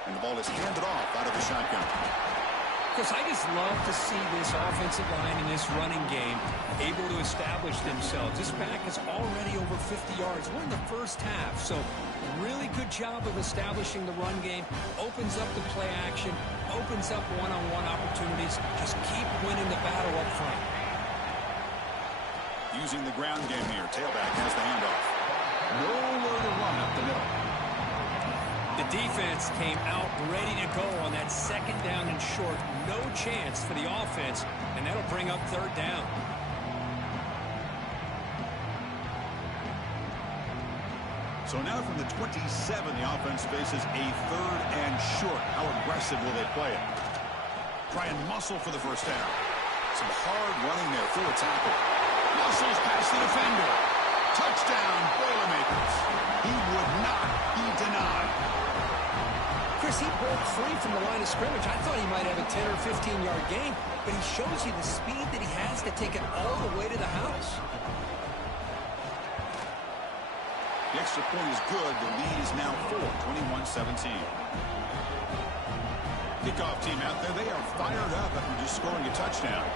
And the ball is handed off out of the shotgun. Chris, I just love to see this offensive line in this running game able to establish themselves. This back is already over 50 yards. We're in the first half, so really good job of establishing the run game. Opens up the play action, opens up one-on-one opportunities. Just keep winning the battle up front. Using the ground game here. Tailback has the handoff. Nowhere to run up the middle. The defense came out ready to go on that 2nd down and short. No chance for the offense, and that'll bring up 3rd down. So now from the 27, the offense faces a 3rd and short. How aggressive will they play it? Try and muscle for the first down. Some hard running there through a tackle. Muscles past the defender. Touchdown, Boilermakers. He would not be denied. Chris, he broke free from the line of scrimmage. I thought he might have a 10 or 15-yard gain, but he shows you the speed that he has to take it all the way to the house. The extra point is good. The lead is now 4, 21-17. Kickoff team out there. They are fired up after just scoring a touchdown.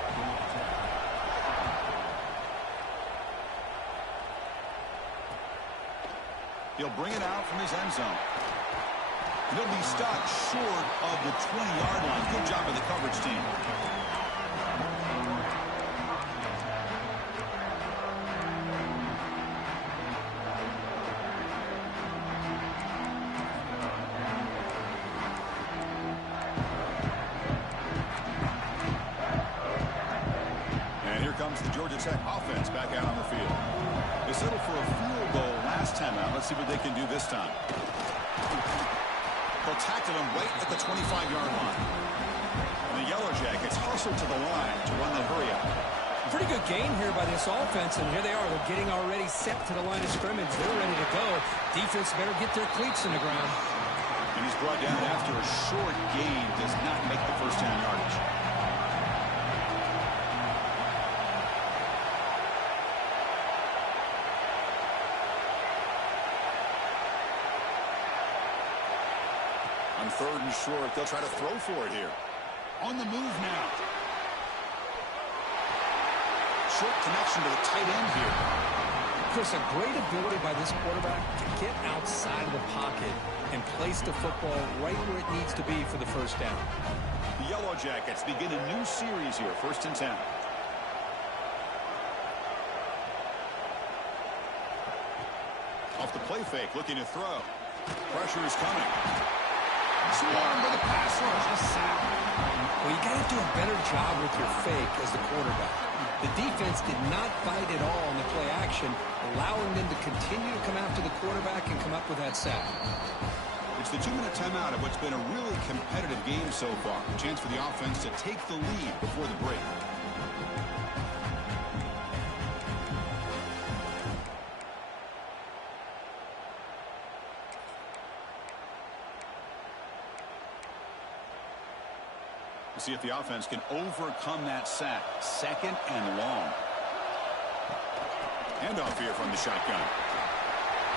He'll bring it out from his end zone. He'll be stopped short of the 20-yard line. Good job by the coverage team. And here comes the Georgia Tech offense back out on the field. They settled for a field goal last time out. Let's see what they can do this time. They'll tackle him right at the 25-yard line. And the Yellow Jackets hustle to the line to run the hurry up. Pretty good game here by this offense, and here they are. They're getting already set to the line of scrimmage. They're ready to go. Defense better get their cleats in the ground. And he's brought down after a short gain. Does not make the first down yardage. On 3rd and short, they'll try to throw for it here. On the move now. Short connection to the tight end here. Chris, a great ability by this quarterback to get outside of the pocket and place the football right where it needs to be for the first down. The Yellow Jackets begin a new series here, 1st and 10. Off the play fake, looking to throw. Pressure is coming. Swarmed by the pass rush. A sack. Well, you got to do a better job with your fake as the quarterback. The defense did not bite at all on the play action, allowing them to continue to come after the quarterback and come up with that sack. It's the 2-minute timeout of what's been a really competitive game so far. A chance for the offense to take the lead before the break. See if the offense can overcome that sack. 2nd and long. Handoff here from the shotgun.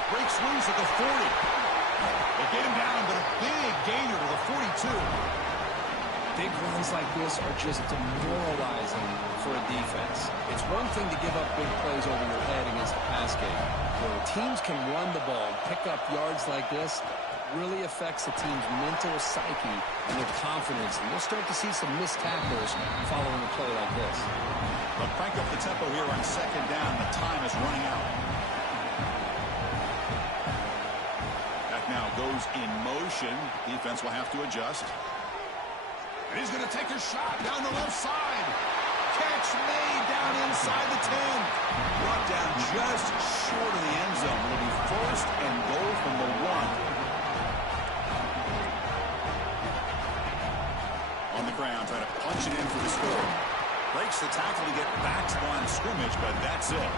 Breaks loose at the 40. They get him down, but a big gainer to the 42. Big runs like this are just demoralizing for a defense. It's one thing to give up big plays over your head against the pass game. Where teams can run the ball and pick up yards like this, really affects the team's mental psyche and their confidence. And you'll start to see some missed tackles following a play like this. They'll crank up the tempo here on 2nd down. The time is running out. That now goes in motion. Defense will have to adjust. And he's going to take a shot down the left side. Catch made down inside the 10. Brought down just short of the end zone. It'll be 1st and goal from the 1. On the ground, trying to punch it in for the score. Breaks the tackle to get back to the line of scrimmage, but that's it.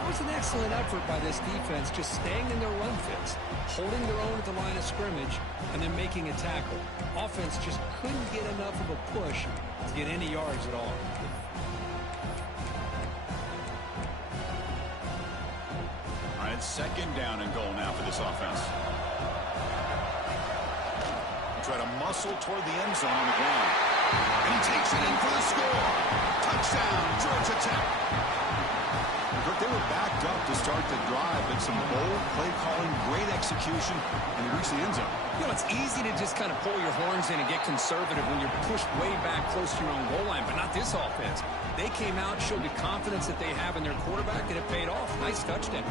It was an excellent effort by this defense, just staying in their run fits, holding their own at the line of scrimmage, and then making a tackle. Offense just couldn't get enough of a push to get any yards at all. All right, 2nd down and goal now for this offense. Try to muscle toward the end zone on the ground. And he takes it in for the score. Touchdown, Georgia Tech. They were backed up to start the drive, but some bold play calling, great execution, and they reached the end zone. You know, it's easy to just kind of pull your horns in and get conservative when you're pushed way back close to your own goal line, but not this offense. They came out, showed the confidence that they have in their quarterback, and it paid off. Nice touchdown.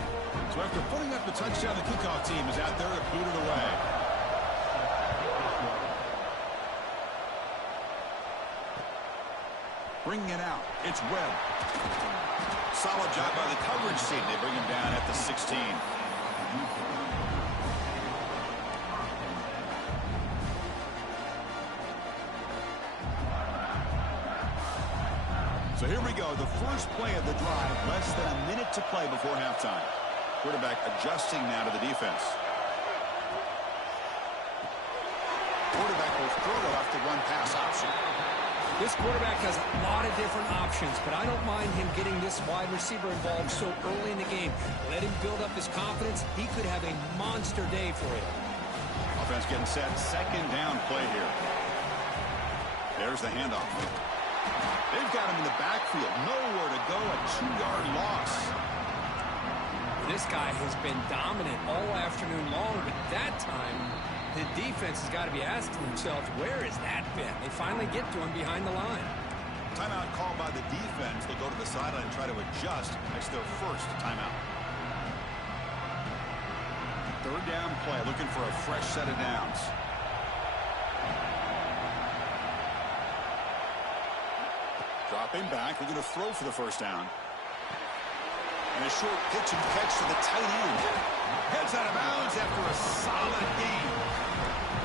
So after putting up the touchdown, the kickoff team is out there to boot it away. Bringing it out, it's Webb. Solid job by the coverage team. They bring him down at the 16. So here we go, the first play of the drive, less than a minute to play before halftime. Quarterback adjusting now to the defense. Quarterback will throw it off the run-pass option. This quarterback has a lot of different options, but I don't mind him getting this wide receiver involved so early in the game. Let him build up his confidence. He could have a monster day for you. Offense getting set, second down play here. There's the handoff. They've got him in the backfield. Nowhere to go, a 2-yard loss. This guy has been dominant all afternoon long, but that time, the defense has got to be asking themselves, where has that been? They finally get to him behind the line. Timeout called by the defense. They'll go to the sideline and try to adjust. That's their first timeout. Third down play, looking for a fresh set of downs. Dropping back, we're going to throw for the first down. And a short pitch and catch to the tight end. Heads out of bounds after a solid game.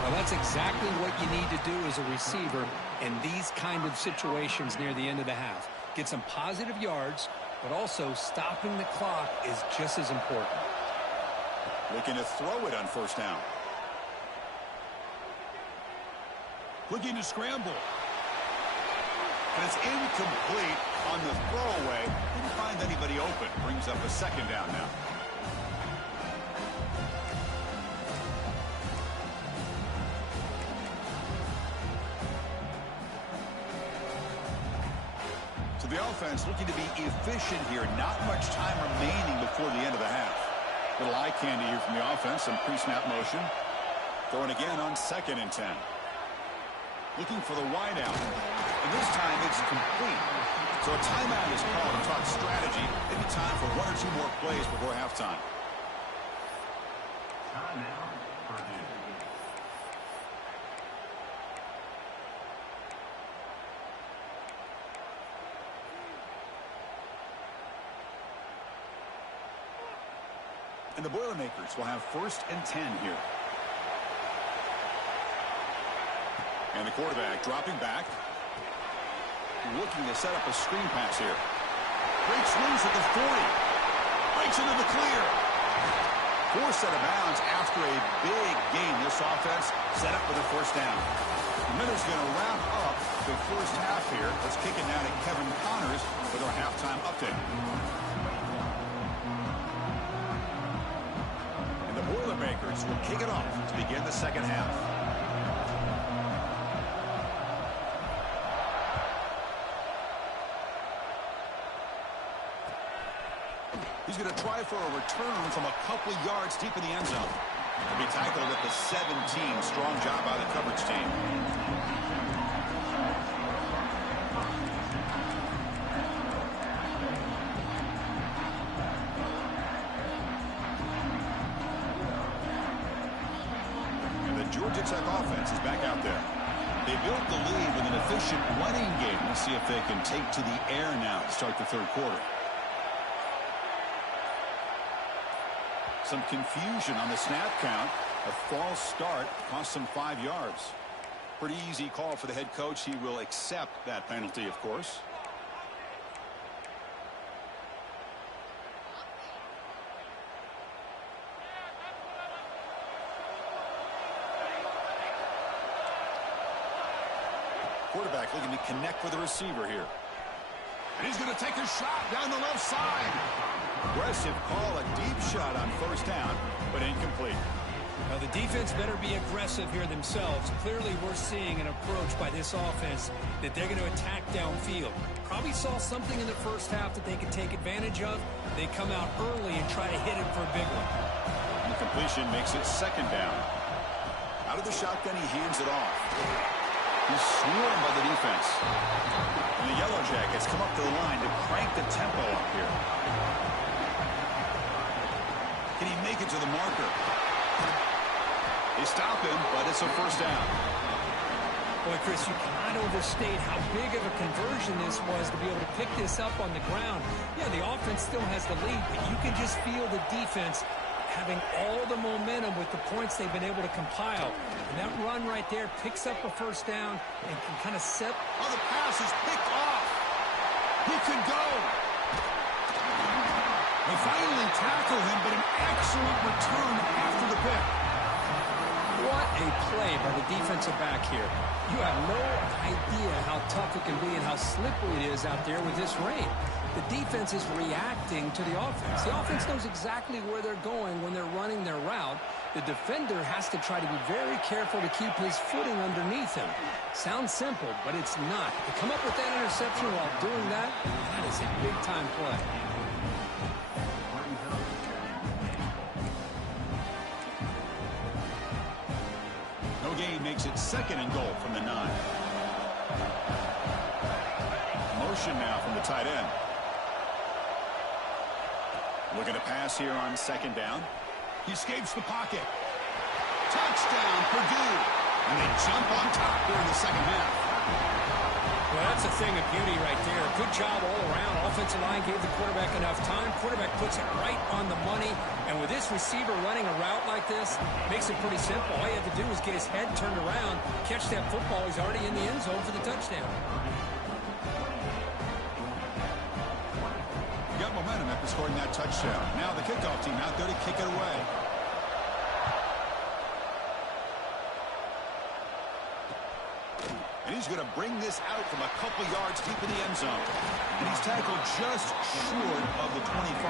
Well, that's exactly what you need to do as a receiver in these kind of situations near the end of the half. Get some positive yards, but also stopping the clock is just as important. Looking to throw it on first down. Looking to scramble. And it's incomplete on the throwaway. Didn't find anybody open. Brings up a second down now. So the offense looking to be efficient here. Not much time remaining before the end of the half. Little eye candy here from the offense. Some pre-snap motion. Throwing again on 2nd and 10. Looking for the wide out. And this time it's complete. So a timeout is called to talk strategy. Maybe time for 1 or 2 more plays before halftime. And the Boilermakers will have 1st and 10 here. And the quarterback dropping back. Looking to set up a screen pass here. Breaks loose at the 40. Breaks into the clear. Forced out of bounds after a big game. This offense set up with a first down. The Miners going to wrap up the first half here. Let's kick it now to Kevin Connors with our halftime update. And the Boilermakers will kick it off to begin the second half. He's going to try for a return from a couple of yards deep in the end zone. He'll be tackled at the 17. Strong job by the coverage team. And the Georgia Tech offense is back out there. They built the lead with an efficient running game. Let's see if they can take to the air now to start the third quarter. Some confusion on the snap count. A false start cost them 5 yards. Pretty easy call for the head coach. He will accept that penalty, of course. Quarterback looking to connect with the receiver here. And he's going to take a shot down the left side. Aggressive call, a deep shot on first down, but incomplete. Now the defense better be aggressive here themselves. Clearly we're seeing an approach by this offense that they're going to attack downfield. Probably saw something in the first half that they could take advantage of. They come out early and try to hit it for a big one. And the completion makes it second down. Out of the shotgun, he hands it off. He's swarmed by the defense. And the Yellow Jackets come up to the line to crank the tempo up here. Can he make it to the marker? They stop him, but it's a first down. Boy, Chris, you cannot overstate how big of a conversion this was to be able to pick this up on the ground. Yeah, the offense still has the lead, but you can just feel the defense having all the momentum with the points they've been able to compile. And that run right there picks up a first down and can kind of set. Oh, the pass is picked off. He can go. They finally tackle him, but an excellent return after the pick. What a play by the defensive back here. You have no idea how tough it can be and how slippery it is out there with this rain. The defense is reacting to the offense. The offense knows exactly where they're going when they're running their route. The defender has to try to be very careful to keep his footing underneath him. Sounds simple, but it's not. To come up with that interception while doing that, that is a big-time play. No gain makes it 2nd and goal from the 9. Motion now from the tight end. Looking to pass here on 2nd down. He escapes the pocket. Touchdown, Purdue. And they jump on top during the second half. Well, that's a thing of beauty right there. Good job all around. Offensive line gave the quarterback enough time. Quarterback puts it right on the money. And with this receiver running a route like this, makes it pretty simple. All you have to do is get his head turned around, catch that football. He's already in the end zone for the touchdown. Got momentum after scoring that touchdown. Now the kickoff team out there to kick it away. And he's going to bring this out from a couple yards deep in the end zone. And he's tackled just short of the 25.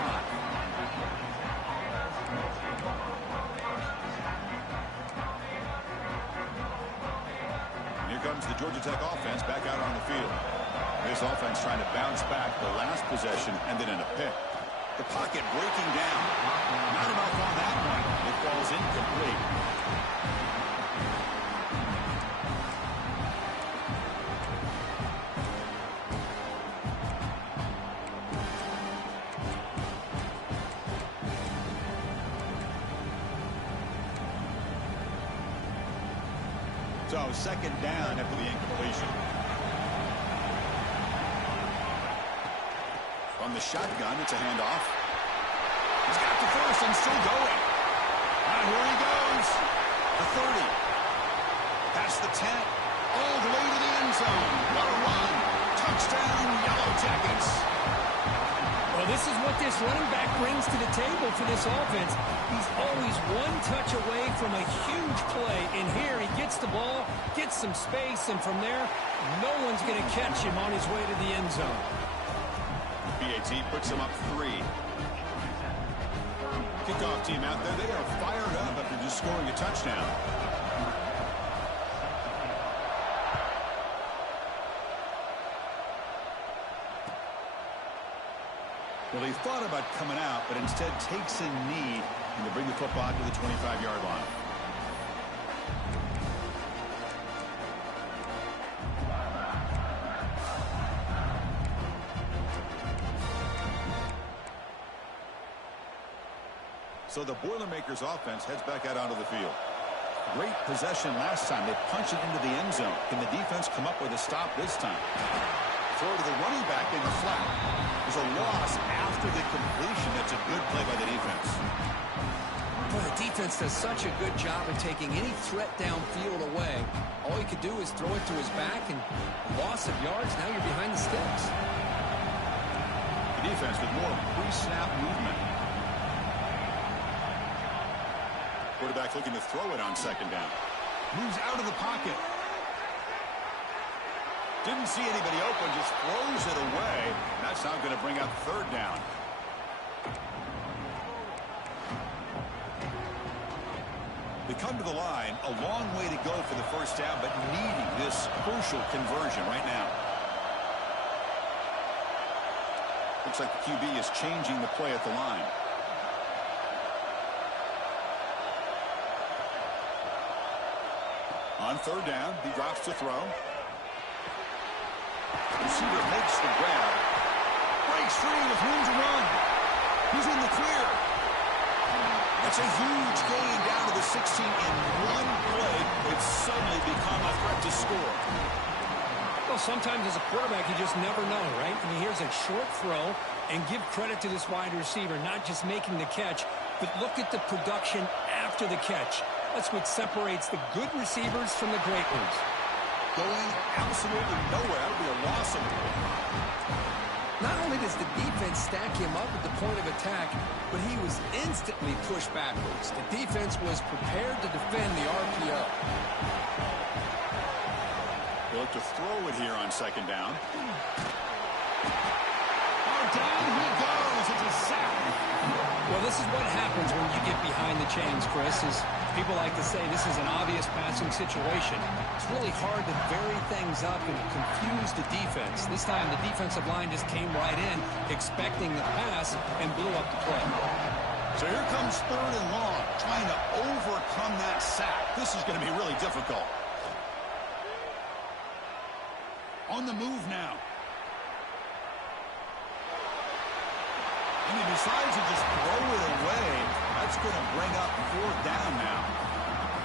And here comes the Georgia Tech offense back out on the field. This offense trying to bounce back the last possession and then in a pick. The pocket breaking down. Not enough on that one. It falls incomplete. So 2nd down after the incompletion. From the shotgun, it's a handoff. He's got the first and still going. And here he goes. The 30. Past the 10. All the way to the end zone. What a run. Touchdown, Yellow Jackets. Well, this is what this running back brings to the table for this offense. He's always one touch away from a huge play. And here he gets the ball, gets some space, and from there, no one's going to catch him on his way to the end zone. BAT puts him up 3. Kickoff team out there, they are fired up after just scoring a touchdown. Well, he thought about coming out, but instead takes a knee and to bring the football to the 25-yard line. So the Boilermakers offense heads back out onto the field. Great possession last time. They punched it into the end zone. Can the defense come up with a stop this time? Throw to the running back in the flat. There's a loss after the completion. That's a good play by the defense. Boy, the defense does such a good job of taking any threat downfield away. All he could do is throw it to his back, and loss of yards, now you're behind the sticks. The defense with more pre-snap movement. Quarterback looking to throw it on 2nd down. Moves out of the pocket. Didn't see anybody open, just throws it away. That's not going to bring up 3rd down. They come to the line, a long way to go for the first down, but needing this crucial conversion right now. Looks like the QB is changing the play at the line. On 3rd down, he drops to throw. Receiver makes the grab. Breaks free with room to run. He's in the clear. That's a huge gain down to the 16 in one play. It's suddenly become a threat to score. Well, sometimes as a quarterback, you just never know, right? I mean, here's a short throw, and give credit to this wide receiver, not just making the catch, but look at the production after the catch. That's what separates the good receivers from the great ones. Going absolutely nowhere. That'll be a loss of it. Not only does the defense stack him up at the point of attack, but he was instantly pushed backwards. The defense was prepared to defend the RPO. They'll look to throw it here on second down. Oh, down he goes. It's a sack. Well, this is what happens when you get behind the chains, Chris. As people like to say, this is an obvious passing situation. It's really hard to vary things up and confuse the defense. This time, the defensive line just came right in, expecting the pass, and blew up the play. So here comes third and long, trying to overcome that sack. This is going to be really difficult. On the move now. And he decides to just throw it away. That's going to bring up fourth down now.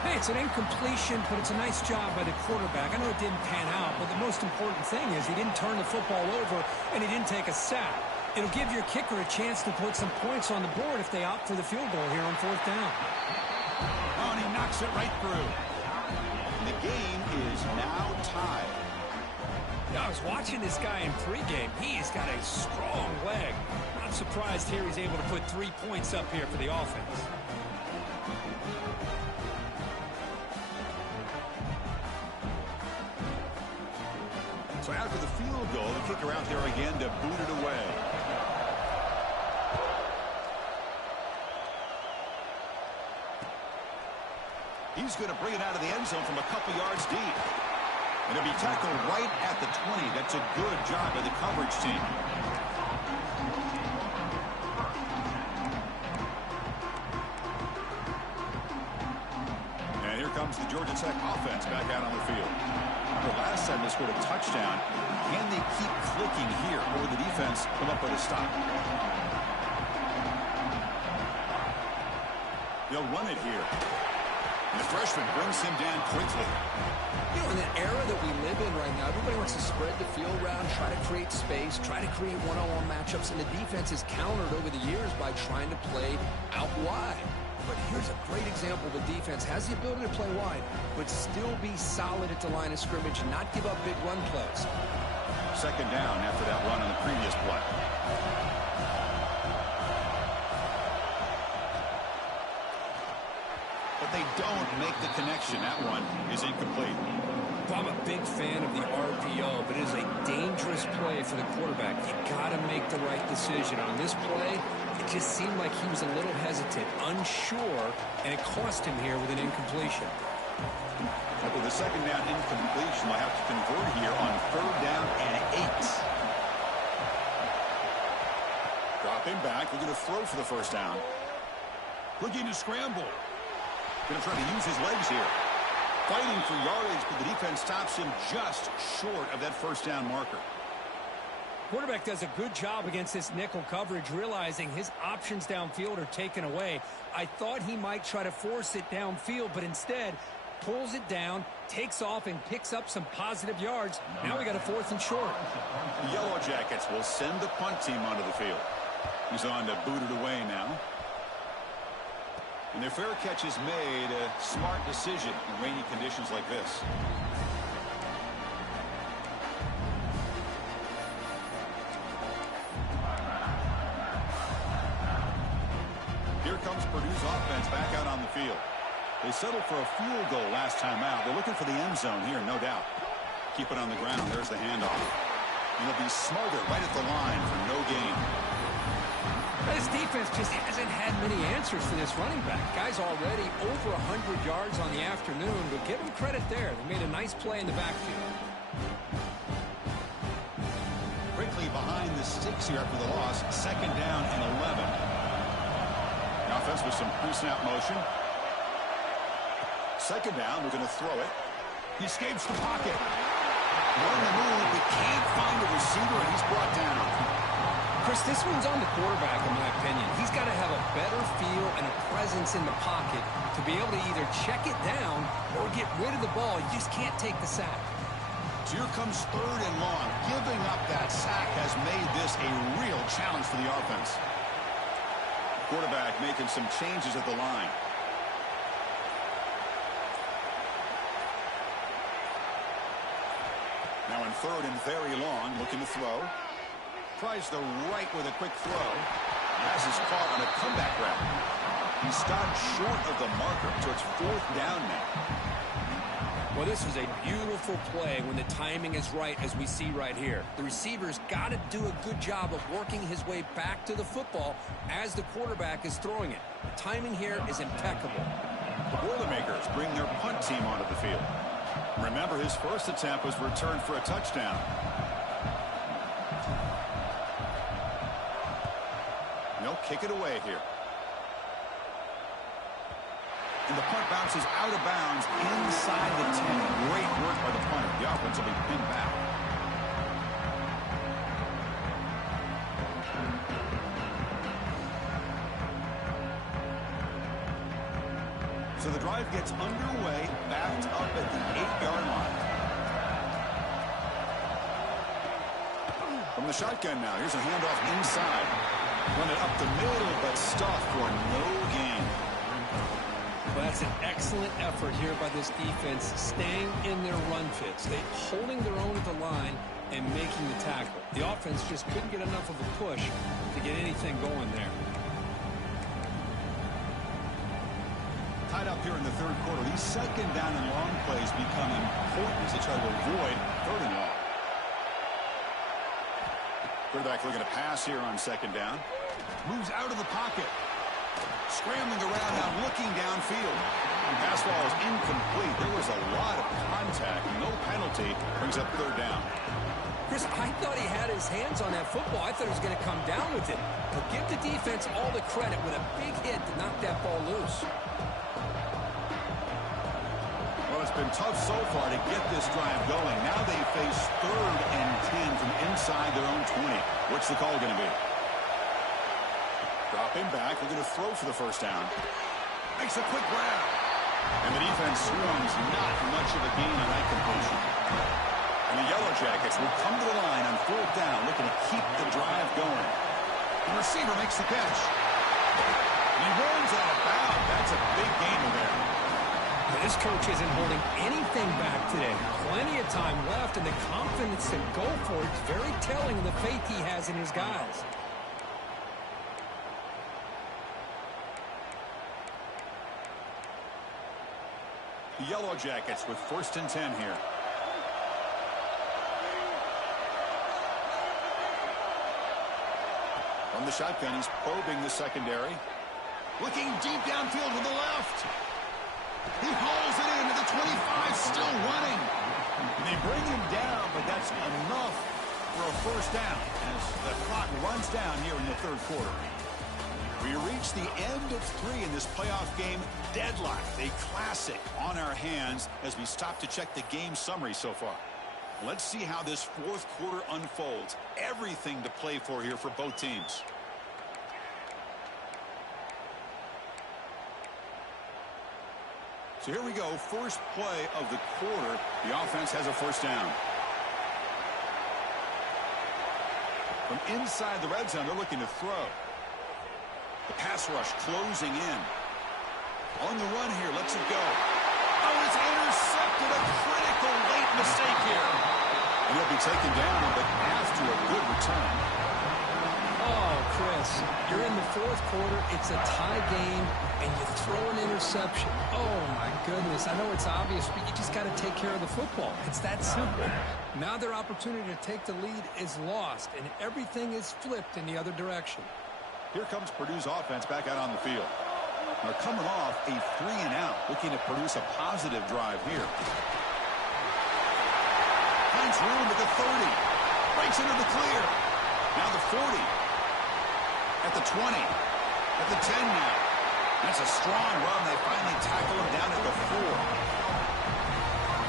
Hey, it's an incompletion, but it's a nice job by the quarterback. I know it didn't pan out, but the most important thing is he didn't turn the football over and he didn't take a sack. It'll give your kicker a chance to put some points on the board if they opt for the field goal here on fourth down. Oh, and he knocks it right through. And the game is now tied. I was watching this guy in pregame. He's got a strong leg. Not surprised here he's able to put 3 points up here for the offense. So after the field goal, the kicker out there again to boot it away. He's going to bring it out of the end zone from a couple yards deep. And it'll be tackled right at the 20. That's a good job by the coverage team. And here comes the Georgia Tech offense back out on the field. The last time they scored a touchdown. Can they keep clicking here, or the defense come up with a stop? They'll run it here. And the freshman brings him down quickly. You know, in the era that we live in right now, everybody wants to spread the field around, try to create space, try to create one-on-one matchups, and the defense has countered over the years by trying to play out wide. But here's a great example. The defense has the ability to play wide, but still be solid at the line of scrimmage and not give up big run plays. Second down after that run on the previous play. But they don't make the connection. That one is incomplete. I'm a big fan of the RPO, but it is a dangerous play for the quarterback. You got to make the right decision. On this play, it just seemed like he was a little hesitant, unsure, and it cost him here with an incompletion. After the second down incompletion, they'll have to convert here on third down and 8. Dropping back, they're going to throw for the first down. Looking to scramble. Going to try to use his legs here. Fighting for yardage, but the defense stops him just short of that first down marker. Quarterback does a good job against this nickel coverage, realizing his options downfield are taken away. I thought he might try to force it downfield, but instead pulls it down, takes off, and picks up some positive yards. Now we got a 4th and short. The Yellow Jackets will send the punt team onto the field. He's on to boot it away now. And their fair catch is made, a smart decision in rainy conditions like this. Here comes Purdue's offense back out on the field. They settled for a field goal last time out. They're looking for the end zone here, no doubt. Keep it on the ground. There's the handoff. And they'll be smarter right at the line for no gain. This defense just hasn't had many answers for this running back. Guy's already over 100 yards on the afternoon, but give him credit there. They made a nice play in the backfield. Quickly behind the sticks here after the loss. Second down and 11. The offense with some pre-snap motion. Second down, we're going to throw it. He escapes the pocket. On the move, but can't find a receiver, and he's brought down. Chris, this one's on the quarterback, in my opinion. He's got to have a better feel and a presence in the pocket to be able to either check it down or get rid of the ball. You just can't take the sack. So here comes 3rd and long. Giving up that sack has made this a real challenge for the offense. Quarterback making some changes at the line. Now in 3rd and very long, looking to throw. Tries the right with a quick throw. Has his caught on a comeback route. He stopped short of the marker, so it's 4th down now. Well, this is a beautiful play when the timing is right, as we see right here. The receiver's got to do a good job of working his way back to the football as the quarterback is throwing it. The timing here is impeccable. The Boilermakers bring their punt team onto the field. Remember, his first attempt was returned for a touchdown. They'll kick it away here. And the punt bounces out of bounds inside the 10. Great work by the punter. The offense will be pinned back. So the drive gets underway, backed up at the 8-yard line. From the shotgun now, here's a handoff inside. Run it up the middle, but stuffed for no gain. Well, that's an excellent effort here by this defense, staying in their run fits. They holding their own at the line and making the tackle. The offense just couldn't get enough of a push to get anything going there. Tied up here in the 3rd quarter. These 2nd down and long plays become important as they try to avoid 3rd and long. Quarterback looking to pass here on 2nd down. Moves out of the pocket. Scrambling around now, looking downfield. Pass ball is incomplete. There was a lot of contact. No penalty. Brings up 3rd down. Chris, I thought he had his hands on that football. I thought he was going to come down with it. But give the defense all the credit with a big hit to knock that ball loose. Well, it's been tough so far to get this drive going. Now they face 3rd and 10 from inside their own 20. What's the call going to be? Dropping back, looking to throw for the 1st down. Makes a quick grab. And the defense swarms, not much of a gain on that completion. And the Yellow Jackets will come to the line on 4th down, looking to keep the drive going. The receiver makes the catch. He runs out of bounds. That's a big gainer there. This coach isn't holding anything back today. Plenty of time left, and the confidence to go for it is very telling of the faith he has in his guys. The Yellow Jackets with 1st and 10 here. From the shotgun, he's probing the secondary. Looking deep downfield with the left. He hauls it in at the 25, still running. They bring him down, but that's enough for a 1st down as the clock runs down here in the 3rd quarter. We reach the end of 3 in this playoff game. Deadlocked, a classic on our hands as we stop to check the game summary so far. Let's see how this 4th quarter unfolds. Everything to play for here for both teams. So here we go, first play of the quarter. The offense has a 1st down. From inside the red zone, they're looking to throw. The pass rush closing in. On the run here, lets it go. Oh, it's intercepted. A critical late mistake here. And he'll be taken down, but after a good return. Oh, Chris, you're in the 4th quarter. It's a tie game, and you throw an interception. Oh, my goodness. I know it's obvious, but you just got to take care of the football. It's that simple. Now their opportunity to take the lead is lost, and everything is flipped in the other direction. Here comes Purdue's offense back out on the field. They're coming off a 3-and-out, looking to produce a positive drive here. Finds room at the 30. Breaks into the clear. Now the 40. At the 20. At the 10 now. That's a strong run. They finally tackle him down at the 4.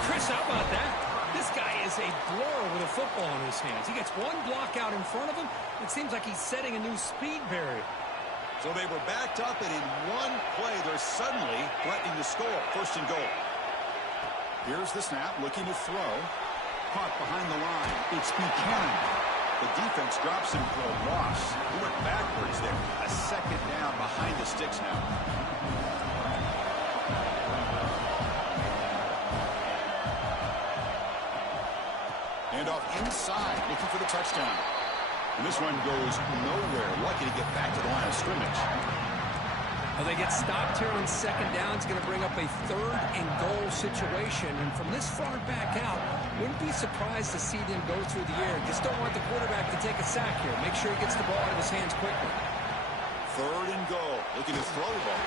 Chris, how about that? This guy is is a blur with a football in his hands. He gets one block out in front of him. It seems like he's setting a new speed barrier. So they were backed up, and in one play, they're suddenly threatening to score. First and goal. Here's the snap, looking to throw. Caught behind the line. It's Buchanan. The defense drops him for a loss. He went backwards there. A second down behind the sticks now. And off inside, looking for the touchdown. And this one goes nowhere. Lucky to get back to the line of scrimmage. Well, they get stopped here on second down. It's going to bring up a third and goal situation. And from this far back out, wouldn't be surprised to see them go through the air. Just don't want the quarterback to take a sack here. Make sure he gets the ball out of his hands quickly. Third and goal. Looking to throw the ball.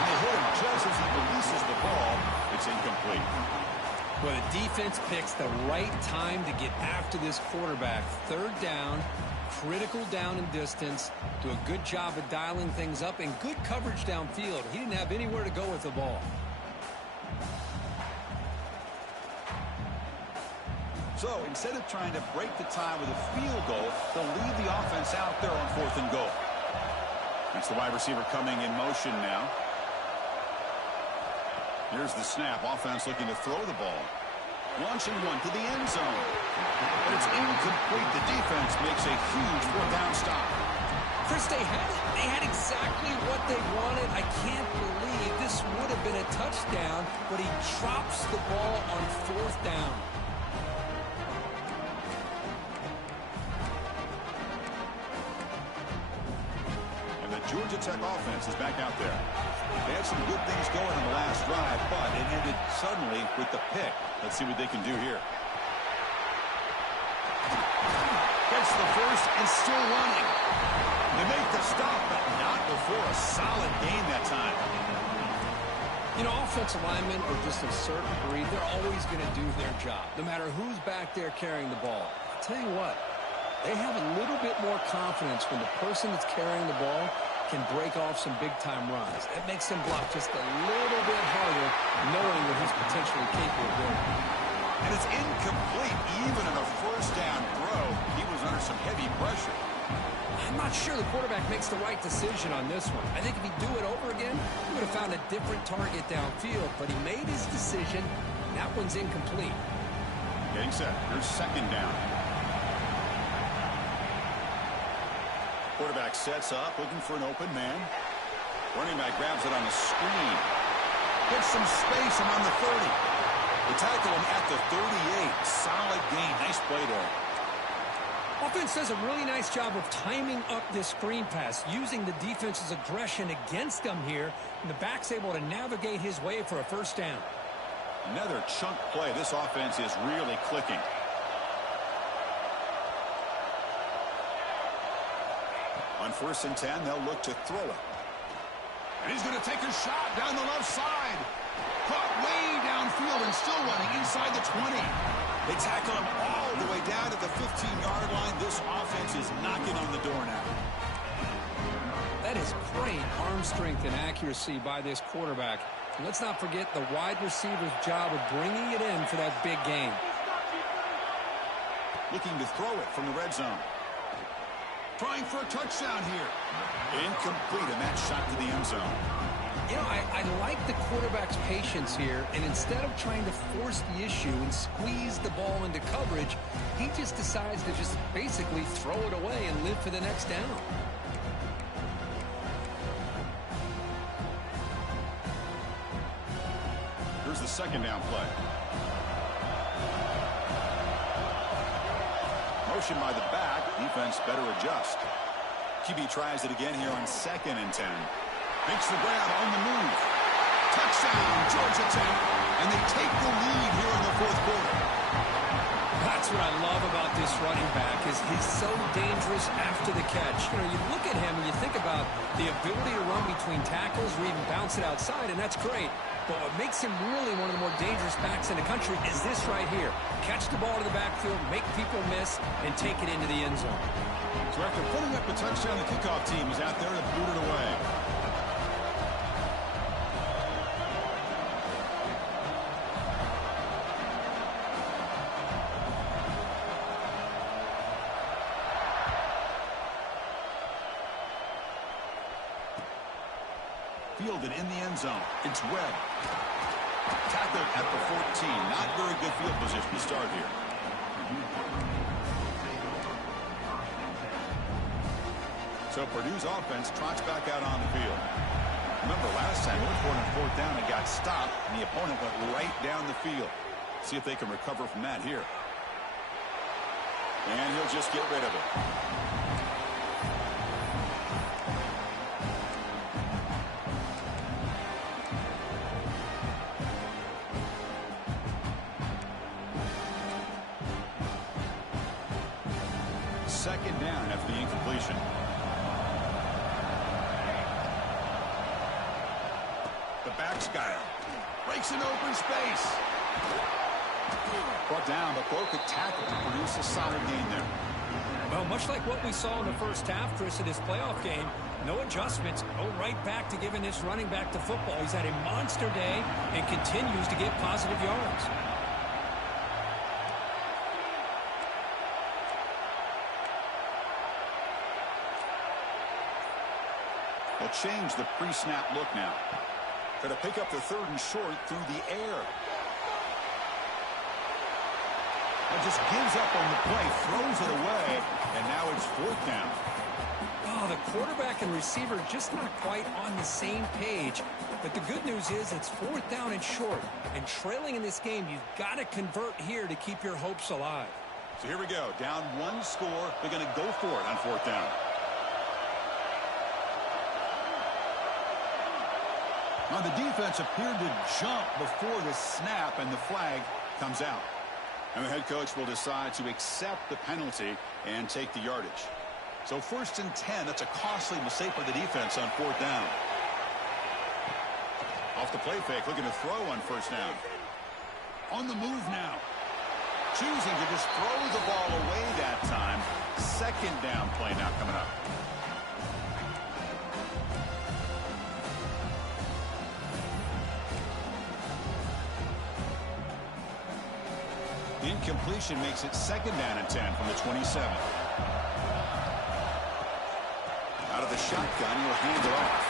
And they hit him just as he releases the ball. It's incomplete. Well, the defense picks the right time to get after this quarterback. Third down, critical down and distance. Do a good job of dialing things up and good coverage downfield. He didn't have anywhere to go with the ball. So instead of trying to break the tie with a field goal, they'll leave the offense out there on fourth and goal. That's the wide receiver coming in motion now. Here's the snap. Offense looking to throw the ball. Launching one to the end zone. But it's incomplete. The defense makes a huge fourth down stop. Chris, they had exactly what they wanted. I can't believe this would have been a touchdown, but he drops the ball on fourth down. And the Georgia Tech offense is back out there. They had some good things going on the last drive, but it ended suddenly with the pick. Let's see what they can do here. Gets the first and still running. They make the stop, but not before a solid gain that time. You know, offensive linemen are just a certain breed. They're always going to do their job, no matter who's back there carrying the ball. I'll tell you what, they have a little bit more confidence when the person that's carrying the ball can break off some big-time runs. It makes them block just a little bit harder, knowing what he's potentially capable of doing. And it's incomplete. Even on a first down throw, he was under some heavy pressure. I'm not sure the quarterback makes the right decision on this one. I think if he'd do it over again, he would have found a different target downfield, but he made his decision. That one's incomplete. Getting set. Here's second down. Quarterback sets up, looking for an open man. Running back grabs it on the screen. Gets some space around the 30. They tackle him at the 38. Solid gain. Nice play there. Offense does a really nice job of timing up this screen pass, using the defense's aggression against them here, and the back's able to navigate his way for a first down. Another chunk play. This offense is really clicking. On 1st and 10, they'll look to throw it. And he's going to take a shot down the left side. Caught way downfield and still running inside the 20. They tackle him all the way down to the 15-yard line. This offense is knocking on the door now. That is great arm strength and accuracy by this quarterback. And let's not forget the wide receiver's job of bringing it in for that big game. Looking to throw it from the red zone. Trying for a touchdown here. Incomplete, and that shot to the end zone. You know, I like the quarterback's patience here, and instead of trying to force the issue and squeeze the ball into coverage, he just decides to just basically throw it away and live for the next down. Here's the second down play. Motion by the back. Defense better adjust. QB tries it again here on 2nd and 10. Makes the grab on the move. Touchdown, Georgia Tech. And they take the lead here in the 4th quarter. That's what I love about this running back is he's so dangerous after the catch. You know, you look at him and you think about the ability to run between tackles or even bounce it outside, and that's great. But what makes him really one of the more dangerous backs in the country is this right here. Catch the ball to the backfield, make people miss, and take it into the end zone. So after putting up a touchdown, the kickoff team is out there to boot it away. fielded in the end zone. It's Webb. Tackled at the 14. Not very good field position to start here. So Purdue's offense trots back out on the field. Remember last time, they went for it on fourth down and got stopped, and the opponent went right down the field. See if they can recover from that here. And he'll just get rid of it. Second down after the incompletion. The back's got it. Breaks an open space. Brought down, but broke a tackle to produce a solid gain there. Well, much like what we saw in the first half, Chris, in his playoff game, no adjustments, go right back to giving this running back to football. He's had a monster day and continues to get positive yards. They'll change the pre-snap look now. Going to pick up the third and short through the air. And just gives up on the play, throws it away, and now it's fourth down. Oh, the quarterback and receiver just not quite on the same page. But the good news is it's fourth down and short. And trailing in this game, you've got to convert here to keep your hopes alive. So here we go. Down one score. They're going to go for it on fourth down. Now the defense appeared to jump before the snap, and the flag comes out. And the head coach will decide to accept the penalty and take the yardage. So 1st and 10, that's a costly mistake for the defense on fourth down. Off the play fake, looking to throw on first down. On the move now. Choosing to just throw the ball away that time. Second down play now coming up. Incompletion makes it second down and 10 from the 27. Out of the shotgun, he'll hand it off.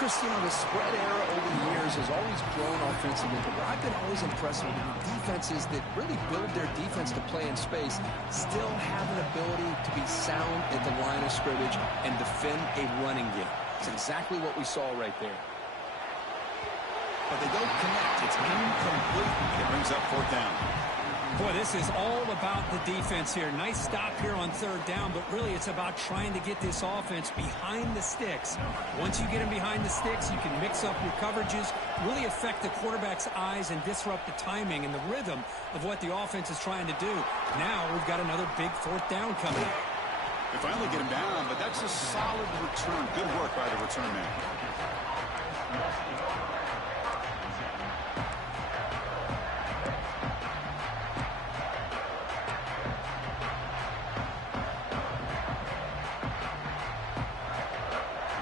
Chris, you know, the spread era over the years has always grown offensively, but what I've been always impressed with the defenses that really build their defense to play in space still have an ability to be sound at the line of scrimmage and defend a running game. It's exactly what we saw right there. But they don't connect. It's incomplete. It brings up fourth down. Boy, this is all about the defense here. Nice stop here on third down, but really it's about trying to get this offense behind the sticks. Once you get them behind the sticks, you can mix up your coverages, really affect the quarterback's eyes and disrupt the timing and the rhythm of what the offense is trying to do. Now we've got another big fourth down coming up. They finally get him down, but that's a solid return. Good work by the return man.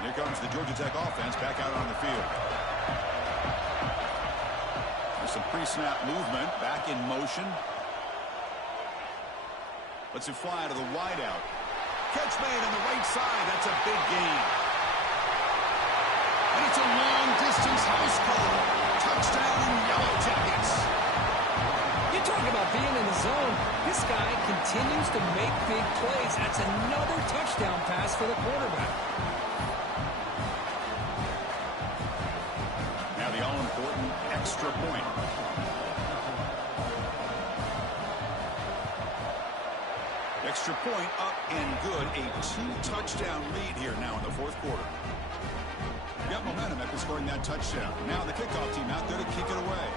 Here comes the Georgia Tech offense back out on the field. There's some pre-snap movement, back in motion. Lets it fly to the wideout. Catch made on the right side. That's a big gain. And it's a long-distance house call. Touchdown, Yellow Jackets. You talk about being in the zone. This guy continues to make big plays. That's another touchdown pass for the quarterback. Now the all-important extra point. Extra point up and good. A 2-touchdown lead here now in the fourth quarter. Got momentum after scoring that touchdown. Now the kickoff team out there to kick it away.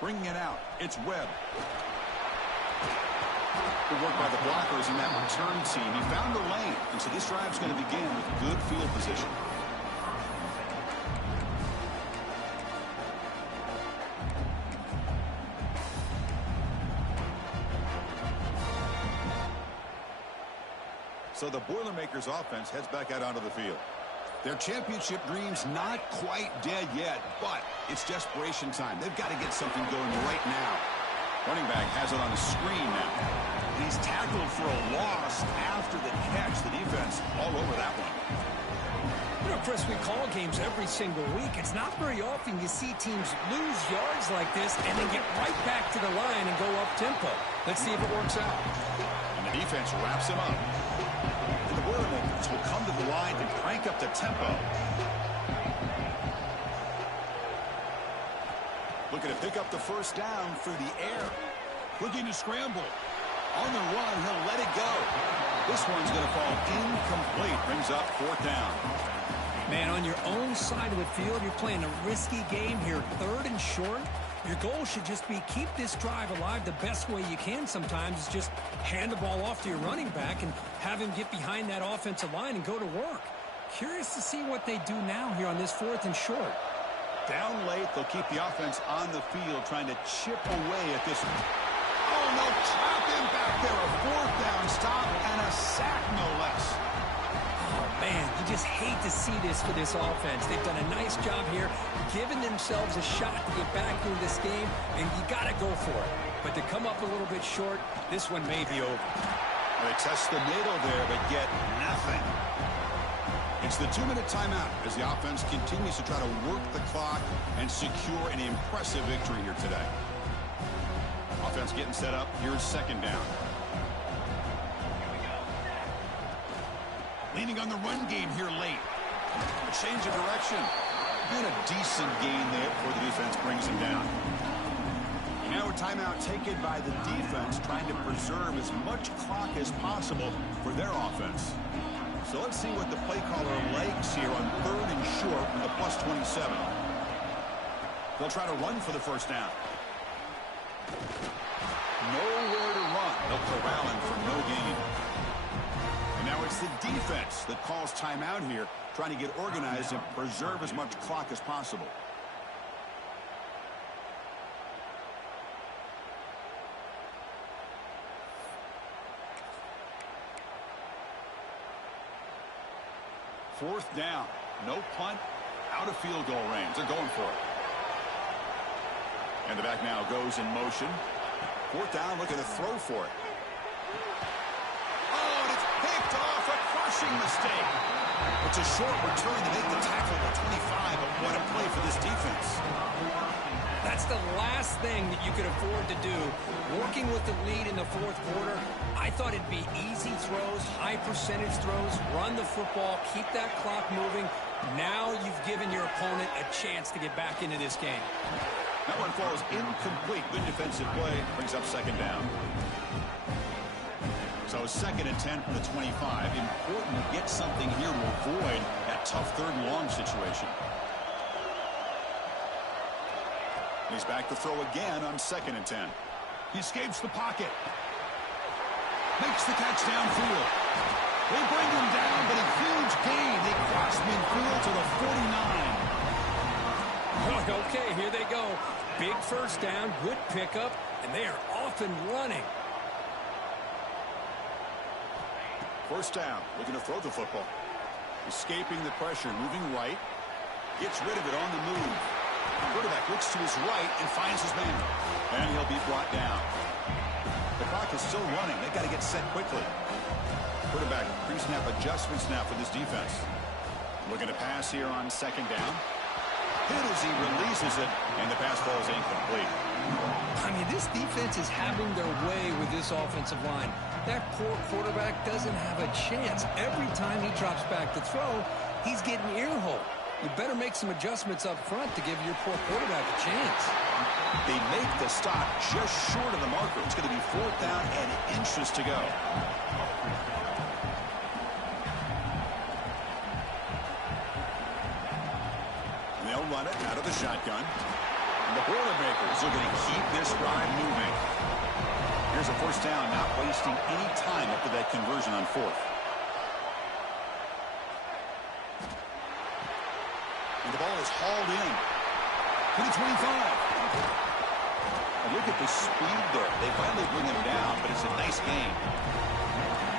Bringing it out. It's Webb. Good work by the blockers in that return team. He found the lane, and so this drive's going to begin with good field position. So the Boilermakers offense heads back out onto the field. Their championship dreams not quite dead yet, but it's desperation time. They've got to get something going right now. Running back has it on the screen now. He's tackled for a loss after the catch. The defense all over that one. You know, Chris, we call games every single week. It's not very often you see teams lose yards like this and then get right back to the line and go up-tempo. Let's see if it works out. And the defense wraps him up. And the Boilermakers will come to the line and crank up the tempo. Looking to pick up the first down through the air. Looking to scramble. On the run, he'll let it go. This one's going to fall incomplete. Brings up fourth down. Man, on your own side of the field, you're playing a risky game here. 3rd and short. Your goal should just be keep this drive alive the best way you can sometimes. Is just hand the ball off to your running back and have him get behind that offensive line and go to work. Curious to see what they do now here on this 4th and short. Down late, they'll keep the offense on the field trying to chip away at this one. Oh, no, trap him back there. A 4th down stop and a sack, no less. Oh, man, you just hate to see this for this offense. They've done a nice job here, giving themselves a shot to get back into this game, and you got to go for it. But to come up a little bit short, this one may be over. They test the middle there, but get nothing. It's the 2-minute timeout as the offense continues to try to work the clock and secure an impressive victory here today. Offense getting set up. Here's second down. Leaning on the run game here late. A change of direction. And a decent gain there before the defense brings him down. Now a timeout taken by the defense, trying to preserve as much clock as possible for their offense. So let's see what the play caller likes here on 3rd and short with a +27. They'll try to run for the first down. Nowhere to run. They'll corral him for no gain. And now it's the defense that calls timeout here, trying to get organized and preserve as much clock as possible. Fourth down. No punt. Out of field goal range. They're going for it. And the back now goes in motion. 4th down, looking to throw for it. Oh, and it's picked off. A crushing mistake. It's a short return to make the tackle at 25, but what a play for this defense. That's the last thing that you could afford to do. Working with the lead in the 4th quarter, I thought it'd be easy throws, high percentage throws, run the football, keep that clock moving. Now you've given your opponent a chance to get back into this game. That one falls incomplete. Good defensive play. Brings up second down. So 2nd and 10 from the 25. Important to get something here to avoid that tough 3rd and long situation. He's back to throw again on 2nd and 10. He escapes the pocket. Makes the catch downfield. They bring him down, but a huge gain. They cross midfield to the 49. Okay, here they go. Big first down, good pickup, and they are off and running. First down, looking to throw the football. Escaping the pressure, moving right. Gets rid of it on the move. Quarterback looks to his right and finds his man. And he'll be brought down. The clock is still running. They've got to get set quickly. Quarterback pre-snap adjustments now for this defense. Looking to pass here on 2nd down. Hit as he releases it, and the pass falls incomplete. I mean, this defense is having their way with this offensive line. That poor quarterback doesn't have a chance. Every time he drops back to throw, he's getting ear-hole. You better make some adjustments up front to give your poor quarterback a chance. They make the stop just short of the marker. It's going to be 4th down and inches to go. And they'll run it out of the shotgun. And the Boilermakers are going to keep this drive moving. Here's a first down, not wasting any time after that conversion on 4th. And the ball is hauled in to the 25. And look at the speed there. They finally bring him down, but it's a nice gain.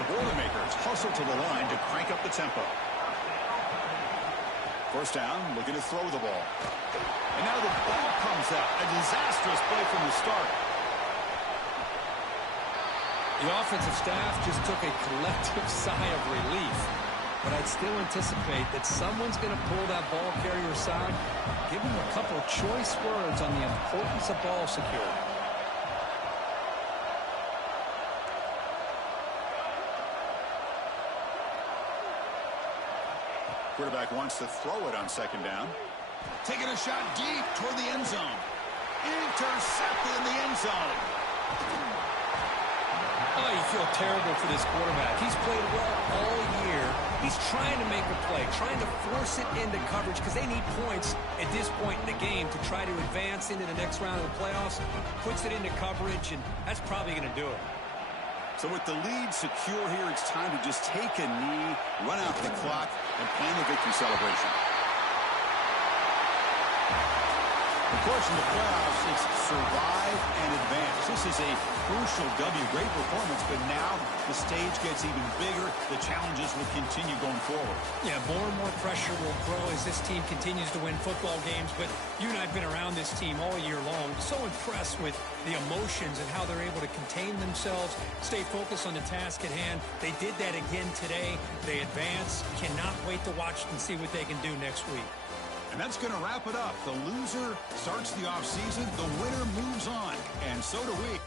The Boilermakers hustle to the line to crank up the tempo. First down, looking to throw the ball. And now the ball comes out. A disastrous play from the start. The offensive staff just took a collective sigh of relief. But I'd still anticipate that someone's going to pull that ball carrier aside, give him a couple of choice words on the importance of ball security. Quarterback wants to throw it on second down. Taking a shot deep toward the end zone. Intercepted in the end zone. Oh, you feel terrible for this quarterback. He's played well all year. He's trying to make a play, trying to force it into coverage because they need points at this point in the game to try to advance into the next round of the playoffs. Puts it into coverage, and that's probably going to do it. So with the lead secure here, it's time to just take a knee, run out the clock, and plan the victory celebration. Of course, in the playoffs, it's survive and advance. This is a crucial W. Great performance, but now the stage gets even bigger. The challenges will continue going forward. Yeah, more and more pressure will grow as this team continues to win football games. But you and I have been around this team all year long. So impressed with the emotions and how they're able to contain themselves, stay focused on the task at hand. They did that again today. They advance. Cannot wait to watch and see what they can do next week. And that's going to wrap it up. The loser starts the offseason. The winner moves on. And so do we.